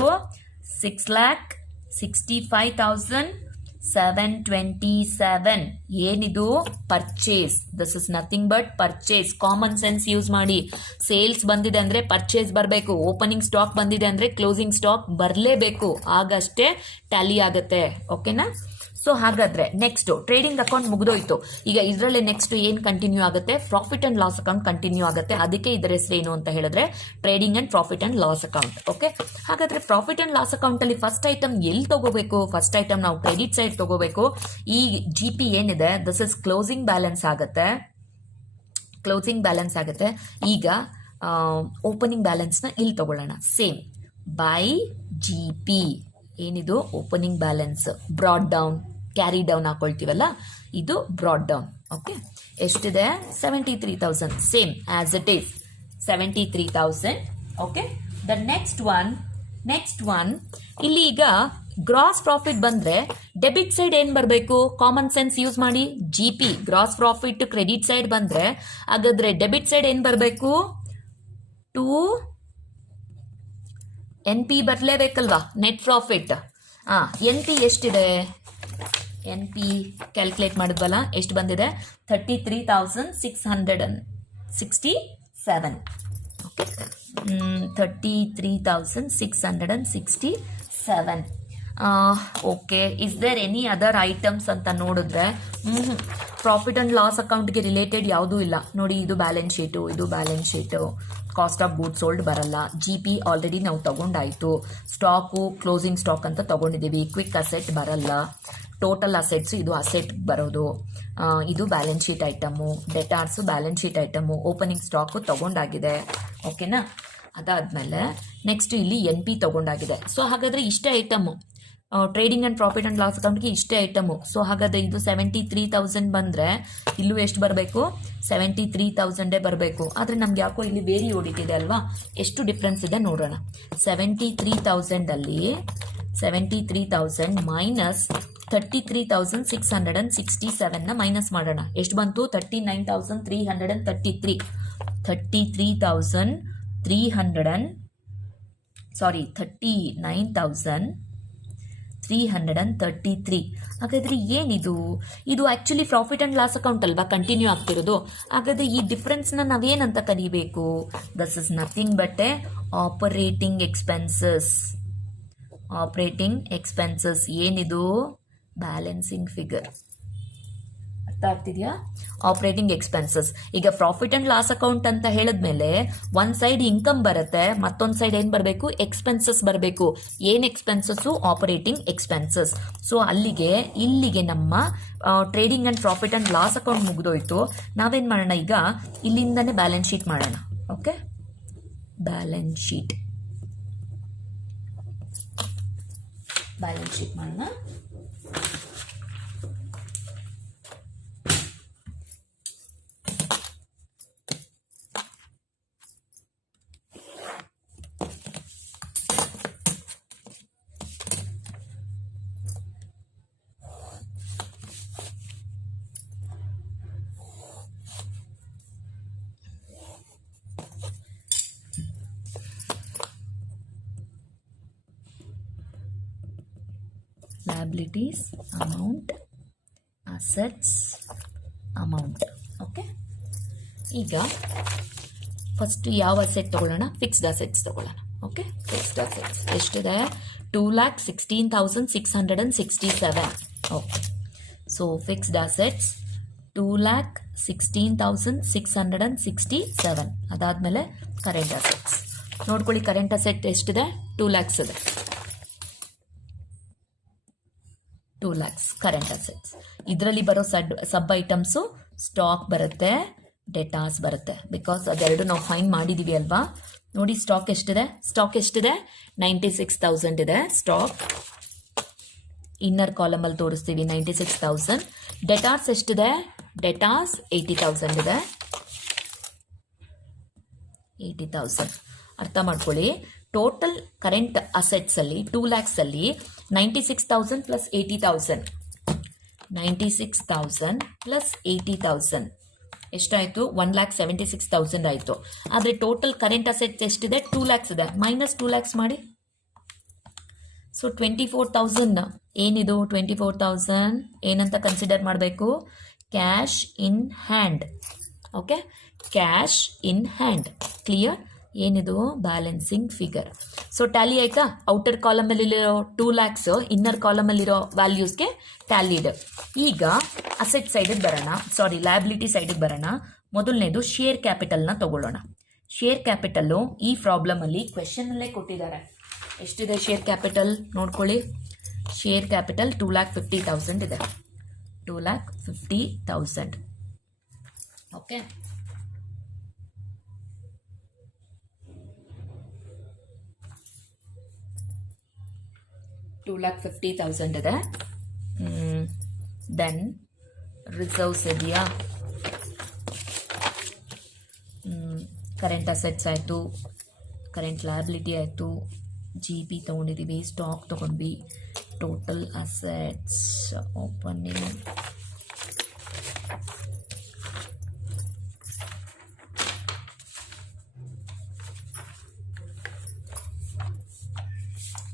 6,65,727. ಏನಿದು? Purchase. This is nothing but purchase. Common sense use ಮಾಡಿ. ಸೇಲ್ಸ್ ಬಂದಿದೆ ಅಂದರೆ ಪರ್ಚೇಸ್ ಬರಬೇಕು. ಓಪನಿಂಗ್ ಸ್ಟಾಕ್ ಬಂದಿದೆ ಅಂದರೆ ಕ್ಲೋಸಿಂಗ್ ಸ್ಟಾಕ್ ಬರಲೇಬೇಕು. ಆಗಷ್ಟೇ ಟ್ಯಾಲಿ ಆಗುತ್ತೆ. ಓಕೆನಾ? ಸೊ ಹಾಗಾದರೆ ನೆಕ್ಸ್ಟು ಟ್ರೇಡಿಂಗ್ ಅಕೌಂಟ್ ಮುಗಿದೋಯ್ತು. ಈಗ ಇದರಲ್ಲೇ ನೆಕ್ಸ್ಟ್ ಏನು ಕಂಟಿನ್ಯೂ ಆಗುತ್ತೆ? Profit and loss account continue ಆಗುತ್ತೆ. ಅದಕ್ಕೆ ಇದರ ಹೆಸರು ಏನು ಅಂತ ಹೇಳಿದ್ರೆ trading and profit and loss account. Okay, ಹಾಗಾದರೆ ಪ್ರಾಫಿಟ್ ಆ್ಯಂಡ್ ಲಾಸ್ ಅಕೌಂಟಲ್ಲಿ ಫಸ್ಟ್ ಐಟಮ್ ಎಲ್ಲಿ ತಗೋಬೇಕು? ಫಸ್ಟ್ ಐಟಮ್ ನಾವು ಕ್ರೆಡಿಟ್ ಸೈಡ್ ತಗೋಬೇಕು. ಈ ಜಿ ಪಿ ಏನಿದೆ ದಿಸ್ ಇಸ್ ಕ್ಲೋಸಿಂಗ್ ಬ್ಯಾಲೆನ್ಸ್ ಆಗುತ್ತೆ. ಈಗ ಓಪನಿಂಗ್ ಬ್ಯಾಲೆನ್ಸ್ನ ಇಲ್ಲಿ ತಗೊಳ್ಳೋಣ. Same by G P. ಏನಿದು? Opening balance. Brought down, carry down ಹಾಕೊಳ್ತೀವಲ್ಲ, ಇದು ಬ್ರಾಡ್ ಡೌನ್. ಓಕೆ, ಎಷ್ಟಿದೆ? 73,000. Same as it is 73,000. Okay, the next one ಇಲ್ಲಿ ಈಗ ಗ್ರಾಸ್ ಪ್ರಾಫಿಟ್ ಬಂದ್ರೆ ಡೆಬಿಟ್ ಸೈಡ್ ಏನ್ ಬರಬೇಕು? ಕಾಮನ್ ಸೆನ್ಸ್ ಯೂಸ್ ಮಾಡಿ. G P gross profit credit side ಬಂದ್ರೆ ಹಾಗಾದ್ರೆ ಡೆಬಿಟ್ ಸೈಡ್ ಏನ್ ಬರಬೇಕು? ಎನ್ ಪಿ ಬರಲೇಬೇಕಲ್ವಾ? Net profit. ಎನ್ ಪಿ ಎಷ್ಟಿದೆ? ಎನ್ ಪಿ ಕ್ಯಾಲ್ಕುಲೇಟ್ ಮಾಡಿದ್ವಲ್ಲ, ಎಷ್ಟು ಬಂದಿದೆ? 33,667. Okay, 33,667. Okay, is there any other items ಅಂತ ನೋಡಿದ್ರೆ ಪ್ರಾಫಿಟ್ ಆ್ಯಂಡ್ ಲಾಸ್ ಅಕೌಂಟ್ಗೆ ರಿಲೇಟೆಡ್ ಯಾವುದೂ ಇಲ್ಲ ನೋಡಿ. ಇದು balance sheet, cost of goods sold ಬರಲ್ಲ. ಜಿ ಪಿ ಆಲ್ರೆಡಿ ನಾವು ತಗೊಂಡಾಯಿತು. ಸ್ಟಾಕು ಕ್ಲೋಸಿಂಗ್ ಸ್ಟಾಕ್ ಅಂತ ತಗೊಂಡಿದ್ದೀವಿ. ಕ್ವಿಕ್ ಅಸೆಟ್ ಬರಲ್ಲ. ಟೋಟಲ್ ಅಸೆಟ್ಸ್ ಇದು ಅಸೆಟ್ ಬರೋದು. ಇದು balance sheet item. Debtors balance sheet item. Opening stock ತಗೊಂಡಾಗಿದೆ. ಓಕೆನಾ? ಅದಾದಮೇಲೆ ನೆಕ್ಸ್ಟ್ ಇಲ್ಲಿ ಎನ್ ಪಿ ತಗೊಂಡಾಗಿದೆ. ಸೊ ಹಾಗಾದರೆ ಇಷ್ಟೇ item trading and profit and loss ಅಕೌಂಟ್ಗೆ ಇಷ್ಟೇ ಐಟಮು. ಸೊ ಹಾಗಾದರೆ ಇದು 73,000 ಬಂದರೆ ಇಲ್ಲೂ ಎಷ್ಟು ಬರಬೇಕು? 73,000 ಬರಬೇಕು. ಆದರೆ ನಮ್ಗೆ ಯಾಕೋ ಇಲ್ಲಿ ಬೇರೆ ಹೊಡಿತಿದೆ ಅಲ್ವಾ? ಎಷ್ಟು ಡಿಫ್ರೆನ್ಸ್ ಇದೆ ನೋಡೋಣ. 73,000 ಮೈನಸ್ 33,667 ಮೈನಸ್ ಮಾಡೋಣ. ಎಷ್ಟು ಬಂತು? 39,333. 39,333 333. ಹಾಗಾದರೆ ಏನಿದು? ಇದು actually profit and loss account ಅಲ್ವಾ ಕಂಟಿನ್ಯೂ ಆಗ್ತಿರೋದು. ಹಾಗಾದರೆ ಈ ಡಿಫ್ರೆನ್ಸ್ನ ನಾವೇನಂತ ಕರಿಬೇಕು? This is nothing but a operating expenses. Operating expenses ಏನಿದು? Balancing figure. ಅರ್ಥ ಆಗ್ತಿದೆಯಾ? Operating expenses. ಈಗ ಪ್ರಾಫಿಟ್ ಅಂಡ್ ಲಾಸ್ ಅಕೌಂಟ್ ಅಂತ ಹೇಳಿದ್ಮೇಲೆ ಒಂದ್ ಸೈಡ್ ಇನ್ಕಮ್ ಬರುತ್ತೆ, ಮತ್ತೊಂದ್ ಸೈಡ್ ಏನ್ ಬರಬೇಕು? ಎಕ್ಸ್ಪೆನ್ಸಸ್ ಬರಬೇಕು. ಏನ್ ಎಕ್ಸ್ಪೆನ್ಸಸ್? Operating expenses. ಸೊ ಇಲ್ಲಿಗೆ ನಮ್ಮ trading and profit and loss account ಮುಗಿದೋಯ್ತು. ನಾವೇನ್ ಮಾಡೋಣ ಈಗ? ಇಲ್ಲಿಂದಾನೆ ಬ್ಯಾಲೆನ್ಸ್ ಶೀಟ್ ಮಾಡೋಣ. ಓಕೆ, ಬ್ಯಾಲೆನ್ಸ್ ಶೀಟ್ ಮಾಡೋಣ. liabilities amount, assets amount. Okay, ಈಗ ಫಸ್ಟ್ ಯಾವ ಅಸೆಟ್ ತಗೊಳ್ಳೋಣ? ಫಿಕ್ಸ್ಡ್ ಅಸೆಟ್ಸ್ ತಗೊಳ್ಳೋಣ. ಓಕೆ, ಫಿಕ್ಸ್ಡ್ ಅಸೆಟ್ಸ್ ಎಷ್ಟಿದೆ? 2,16,667. Okay, so fixed assets 2,16,667. ಅದಾದಮೇಲೆ ಕರೆಂಟ್ ಅಸೆಟ್ಸ್ ನೋಡ್ಕೊಳ್ಳಿ. ಕರೆಂಟ್ ಅಸೆಟ್ ಎಷ್ಟಿದೆ? 2 lakhs ಇದೆ. 2 lakhs ಕರೆಂಟ್ ಅಸೆಟ್ಸ್. ಇದರಲ್ಲಿ ಬರೋ ಸಬ್ ಐಟಮ್ಸು ಸ್ಟಾಕ್ ಬರುತ್ತೆ, ಡೆಟಾಸ್ ಬರುತ್ತೆ. ಬಿಕಾಸ್ ಅದೆರಡು ನಾವು ಫೈನ್ ಮಾಡಿದೀವಿ ಅಲ್ವಾ. ನೋಡಿ, ಸ್ಟಾಕ್ ಎಷ್ಟಿದೆ? 96,000 ಇದೆ ಸ್ಟಾಕ್. ಇನ್ನರ್ ಕಾಲಮ್ ಅಲ್ಲಿ ತೋರಿಸ್ತೀವಿ 96,000. ಡೆಟಾಸ್ ಎಷ್ಟಿದೆ? ಡೆಟಾಸ್ 80,000 ಇದೆ. 80,000 ಅರ್ಥ ಮಾಡ್ಕೊಳ್ಳಿ. ಟೋಟಲ್ ಕರೆಂಟ್ ಅಸೆಟ್ಸ್ ಅಲ್ಲಿ 2 lakhs ಅಲ್ಲಿ 96,000 ಪ್ಲಸ್ 80,000. 96,000 ಪ್ಲಸ್ 80,000 ಎಷ್ಟಾಯಿತು? 1,76,000 ಆಯಿತು. ಆದರೆ ಟೋಟಲ್ ಕರೆಂಟ್ ಅಸೆಟ್ಸ್ ಎಷ್ಟಿದೆ? 2 lakhs ಇದೆ. ಮೈನಸ್ 2 lakhs ಮಾಡಿ. ಸೊ 24,000 ಏನಿದು? 24,000 ಏನಂತ ಕನ್ಸಿಡರ್ ಮಾಡಬೇಕು? Cash in hand. Okay, cash in hand. Clear? ಏನಿದು? Balancing figure. ಸೊ ಟ್ಯಾಲಿ ಆಯ್ತಾ? ಔಟರ್ ಕಾಲಮಲ್ಲಿರೋ 2 lakhs ಇನ್ನರ್ ಕಾಲಮಲ್ಲಿರೋ ವ್ಯಾಲ್ಯೂಸ್ಗೆ ಟ್ಯಾಲಿಡ್. ಈಗ ಅಸೆಟ್ ಸೈಡಿಗೆ ಬರೋಣ, ಸಾರಿ ಲಯಬಿಲಿಟಿ ಸೈಡಿಗೆ ಬರೋಣ. ಮೊದಲನೇದು ಶೇರ್ ಕ್ಯಾಪಿಟಲ್ನ ತಗೊಳ್ಳೋಣ. ಶೇರ್ ಕ್ಯಾಪಿಟಲ್ಲು ಈ ಪ್ರಾಬ್ಲಮಲ್ಲಿ ಕ್ವೆಶನಲ್ಲೇ ಕೊಟ್ಟಿದ್ದಾರೆ. ಎಷ್ಟಿದೆ ಶೇರ್ ಕ್ಯಾಪಿಟಲ್ ನೋಡ್ಕೊಳ್ಳಿ. ಶೇರ್ ಕ್ಯಾಪಿಟಲ್ 2,50,000 ಇದೆ. 2,50,000. ಓಕೆ, $2,50,000 ಇದೆ. ದೆನ್ ರಿಸರ್ವ್ಸ್ ಇದೆಯಾ? ಕರೆಂಟ್ ಅಸೆಟ್ಸ್ ಆಯಿತು, ಕರೆಂಟ್ ಲಯಬಿಲಿಟಿ ಆಯಿತು, GP ತೊಗೊಂಡಿದ್ದೀವಿ, ಸ್ಟಾಕ್ ತೊಗೊಂಡ್ವಿ. ಟೋಟಲ್ ಅಸೆಟ್ಸ್ ಓಪನಿಂಗ್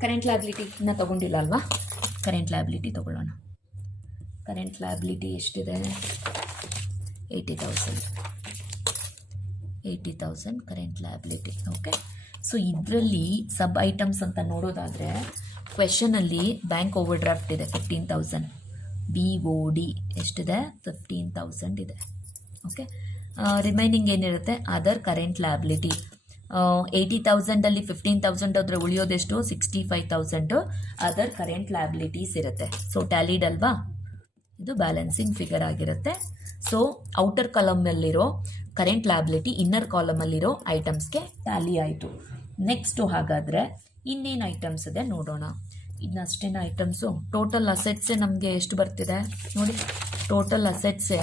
ಕರೆಂಟ್ ಲಯಬಿಲಿಟಿನ ತಗೊಂಡಿಲ್ಲ ಅಲ್ವಾ? ಕರೆಂಟ್ ಲಯಬಿಲಿಟಿ ತಗೊಳ್ಳೋಣ. ಕರೆಂಟ್ ಲಯಬಿಲಿಟಿ ಎಷ್ಟಿದೆ? 80,000 ಕರೆಂಟ್ ಲಯಬಿಲಿಟಿ. ಓಕೆ, ಸೊ ಇದರಲ್ಲಿ ಸಬ್ ಐಟಮ್ಸ್ ಅಂತ ನೋಡೋದಾದರೆ ಕ್ವೆಶನಲ್ಲಿ ಬ್ಯಾಂಕ್ ಓವರ್ ಡ್ರಾಫ್ಟ್ ಇದೆ 15,000. BOD ಎಷ್ಟಿದೆ? 15,000 ಇದೆ. ಓಕೆ, ರಿಮೈನಿಂಗ್ ಏನಿರುತ್ತೆ? ಅದರ್ ಕರೆಂಟ್ ಲಯಬಿಲಿಟಿ 80,000 ಅಲ್ಲಿ 15,000 ಆದರೆ ಉಳಿಯೋದೆಷ್ಟು? 65,000 ಅದರ್ ಕರೆಂಟ್ ಲಯಬಿಲಿಟೀಸ್ ಇರುತ್ತೆ. ಸೊ ಟ್ಯಾಲಿಡ್ ಅಲ್ವಾ? ಇದು ಬ್ಯಾಲೆನ್ಸಿಂಗ್ ಫಿಗರ್ ಆಗಿರುತ್ತೆ. ಸೊ ಔಟರ್ ಕಾಲಮಲ್ಲಿರೋ ಕರೆಂಟ್ ಲಯಬಿಲಿಟಿ ಇನ್ನರ್ ಕಾಲಮಲ್ಲಿರೋ ಐಟಮ್ಸ್ಗೆ ಟ್ಯಾಲಿ ಆಯಿತು. ನೆಕ್ಸ್ಟು ಹಾಗಾದರೆ ಇನ್ನೇನು ಐಟಮ್ಸ್ ಇದೆ ನೋಡೋಣ. ಇನ್ನಷ್ಟೇನು ಐಟಮ್ಸು? ಟೋಟಲ್ ಅಸೆಟ್ಸೇ ನಮಗೆ ಎಷ್ಟು ಬರ್ತಿದೆ ನೋಡಿ. ಟೋಟಲ್ ಅಸೆಟ್ಸೇ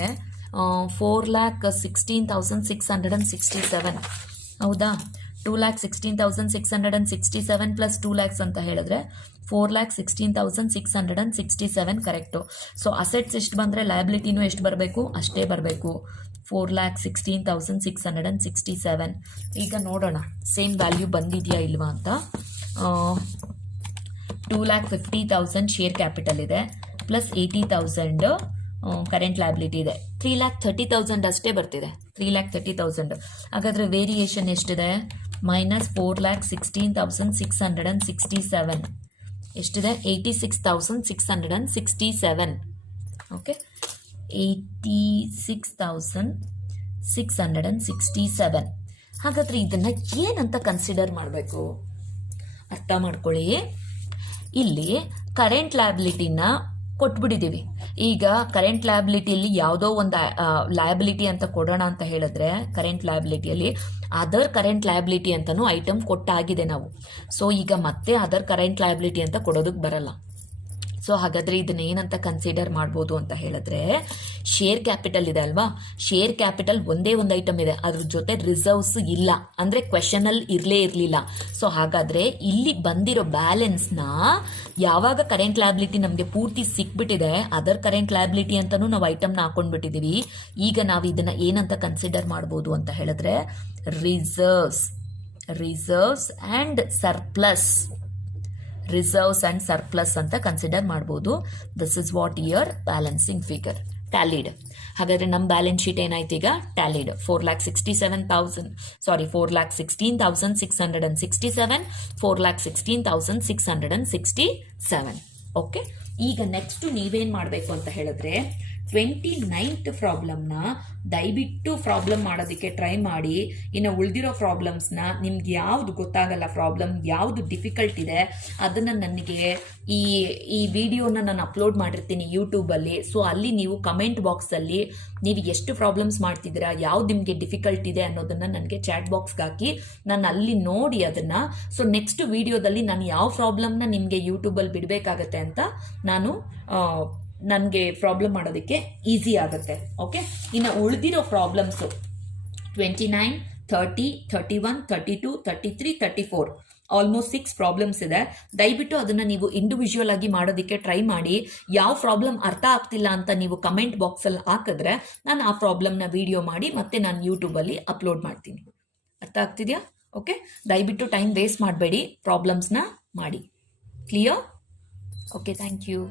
4,16,667. ಹೌದಾ? 2,16,667 ಪ್ಲಸ್ 2 lakhs ಅಂತ ಹೇಳಿದ್ರೆ 4,16,667 ಕರೆಕ್ಟು. ಸೊ ಅಸೆಟ್ಸ್ ಎಷ್ಟು ಬಂದರೆ ಲಯಬಿಲಿಟಿನೂ ಎಷ್ಟು ಬರಬೇಕು? ಅಷ್ಟೇ ಬರಬೇಕು. 4,16,667. ಈಗ ನೋಡೋಣ ಸೇಮ್ ವ್ಯಾಲ್ಯೂ ಬಂದಿದೆಯಾ ಇಲ್ವಾ ಅಂತ. 2,50,000 ಶೇರ್ ಕ್ಯಾಪಿಟಲ್ ಇದೆ, ಪ್ಲಸ್ 80,000 ಕರೆಂಟ್ ಲಯಬಿಲಿಟಿ ಇದೆ. 3,30,000 ಅಷ್ಟೇ ಬರ್ತಿದೆ, 3,30,000. ಹಾಗಾದರೆ ವೇರಿಯೇಷನ್ ಎಷ್ಟಿದೆ? -4,16,667 ಎಷ್ಟಿದೆ? 86,667. ಓಕೆ, 86,667. ಹಾಗಾದರೆ ಇದನ್ನು ಏನಂತ ಕನ್ಸಿಡರ್ ಮಾಡಬೇಕು? ಅರ್ಥ ಮಾಡ್ಕೊಳ್ಳಿ. ಇಲ್ಲಿ ಕರೆಂಟ್ ಲಯಬಿಲಿಟಿನ ಕೊಟ್ಬಿಟ್ಟಿದ್ದೀವಿ. ಈಗ ಕರೆಂಟ್ ಲಯಬಿಲಿಟಿಯಲ್ಲಿ ಯಾವುದೋ ಒಂದು ಲಯಬಿಲಿಟಿ ಅಂತ ಕೊಡೋಣ ಅಂತ ಹೇಳಿದ್ರೆ, ಕರೆಂಟ್ ಲಯಬಿಲಿಟಿಯಲ್ಲಿ ಅದರ್ ಕರೆಂಟ್ ಲಯಬಿಲಿಟಿ ಅಂತಲೂ ಐಟಮ್ ಕೊಟ್ಟಾಗಿದೆ ನಾವು. ಸೊ ಈಗ ಮತ್ತೆ ಅದರ್ ಕರೆಂಟ್ ಲಯಬಿಲಿಟಿ ಅಂತ ಕೊಡೋದಕ್ಕೆ ಬರಲ್ಲ. ಸೊ ಹಾಗಾದರೆ ಇದನ್ನ ಏನಂತ ಕನ್ಸಿಡರ್ ಮಾಡ್ಬೋದು ಅಂತ ಹೇಳಿದ್ರೆ, ಶೇರ್ ಕ್ಯಾಪಿಟಲ್ ಇದೆ ಅಲ್ವಾ, ಶೇರ್ ಕ್ಯಾಪಿಟಲ್ ಒಂದೇ ಒಂದು ಐಟಮ್ ಇದೆ, ಅದ್ರ ಜೊತೆ ರಿಸರ್ವ್ಸ್ ಇಲ್ಲ, ಅಂದರೆ ಕ್ವೆಶನಲ್ಲಿ ಇರಲಿಲ್ಲ. ಸೊ ಹಾಗಾದರೆ ಇಲ್ಲಿ ಬಂದಿರೋ ಬ್ಯಾಲೆನ್ಸ್ನ ಯಾವಾಗ ಕರೆಂಟ್ ಲಯಬಿಲಿಟಿ ನಮಗೆ ಪೂರ್ತಿ ಸಿಕ್ಬಿಟ್ಟಿದೆ, ಅದರ್ ಕರೆಂಟ್ ಲಯಬಿಲಿಟಿ ಅಂತಲೂ ನಾವು ಐಟಮ್ನ ಹಾಕೊಂಡ್ಬಿಟ್ಟಿದ್ದೀವಿ. ಈಗ ನಾವು ಇದನ್ನು ಏನಂತ ಕನ್ಸಿಡರ್ ಮಾಡ್ಬೋದು ಅಂತ ಹೇಳಿದ್ರೆ, reserves and surplus, reserves and surplus ಅಂತ ಕನ್ಸಿಡರ್ ಮಾಡ್ಬೋದು. This is what here balancing figure tallied. ಹಾಗಾದರೆ ನಮ್ಮ ಬ್ಯಾಲೆನ್ಸ್ ಶೀಟ್ ಏನಾಯ್ತು ಈಗ? ಟ್ಯಾಲಿಡ್. 4,16,667, 4,16,667. ಓಕೆ, ಈಗ ನೆಕ್ಸ್ಟ್ ನೀವೇನು ಮಾಡಬೇಕು ಅಂತ ಹೇಳಿದ್ರೆ, 29th ಪ್ರಾಬ್ಲಮ್ನ ದಯವಿಟ್ಟು ಪ್ರಾಬ್ಲಮ್ ಮಾಡೋದಕ್ಕೆ ಟ್ರೈ ಮಾಡಿ. ಇನ್ನು ಉಳಿದಿರೋ ಪ್ರಾಬ್ಲಮ್ಸ್ನ ನಿಮ್ಗೆ ಯಾವುದು ಗೊತ್ತಾಗಲ್ಲ, ಪ್ರಾಬ್ಲಮ್ ಯಾವುದು ಡಿಫಿಕಲ್ಟ್ ಇದೆ ಅದನ್ನು ನನಗೆ ಈ ವಿಡಿಯೋನ ನಾನು ಅಪ್ಲೋಡ್ ಮಾಡಿರ್ತೀನಿ ಯೂಟ್ಯೂಬಲ್ಲಿ. ಸೊ ಅಲ್ಲಿ ನೀವು ಕಮೆಂಟ್ ಬಾಕ್ಸಲ್ಲಿ ನೀವು ಎಷ್ಟು ಪ್ರಾಬ್ಲಮ್ಸ್ ಮಾಡ್ತಿದ್ದೀರಾ, ಯಾವ್ದು ನಿಮಗೆ ಡಿಫಿಕಲ್ಟ್ ಇದೆ ಅನ್ನೋದನ್ನು ನನಗೆ ಚಾಟ್ ಬಾಕ್ಸ್ಗೆ ಹಾಕಿ ನಾನು ಅಲ್ಲಿ ನೋಡಿ ಅದನ್ನು. ಸೊ ನೆಕ್ಸ್ಟ್ ವಿಡಿಯೋದಲ್ಲಿ ನಾನು ಯಾವ ಪ್ರಾಬ್ಲಮ್ನ ನಿಮಗೆ ಯೂಟ್ಯೂಬಲ್ಲಿ ಬಿಡಬೇಕಾಗತ್ತೆ ಅಂತ ನನಗೆ ಪ್ರಾಬ್ಲಮ್ ಮಾಡೋದಕ್ಕೆ ಈಸಿ ಆಗುತ್ತೆ. ಓಕೆ, ಇನ್ನು ಉಳಿದಿರೋ ಪ್ರಾಬ್ಲಮ್ಸು 29, 30, 31, 32, 33, 34 ಆಲ್ಮೋಸ್ಟ್ 6 ಪ್ರಾಬ್ಲಮ್ಸ್ ಇದೆ. ದಯವಿಟ್ಟು ಅದನ್ನು ನೀವು ಇಂಡಿವಿಜುವಲ್ ಆಗಿ ಮಾಡೋದಕ್ಕೆ ಟ್ರೈ ಮಾಡಿ. ಯಾವ ಪ್ರಾಬ್ಲಮ್ ಅರ್ಥ ಆಗ್ತಿಲ್ಲ ಅಂತ ನೀವು ಕಮೆಂಟ್ ಬಾಕ್ಸಲ್ಲಿ ಹಾಕಿದ್ರೆ ನಾನು ಆ ಪ್ರಾಬ್ಲಮ್ನ ವಿಡಿಯೋ ಮಾಡಿ ಮತ್ತೆ ನಾನು ಯೂಟ್ಯೂಬಲ್ಲಿ ಅಪ್ಲೋಡ್ ಮಾಡ್ತೀನಿ. ಅರ್ಥ ಆಗ್ತಿದೆಯಾ? ಓಕೆ, ದಯವಿಟ್ಟು ಟೈಮ್ ವೇಸ್ಟ್ ಮಾಡಬೇಡಿ, ಪ್ರಾಬ್ಲಮ್ಸ್ನ ಮಾಡಿ. ಕ್ಲಿಯರ್? Okay, thank you.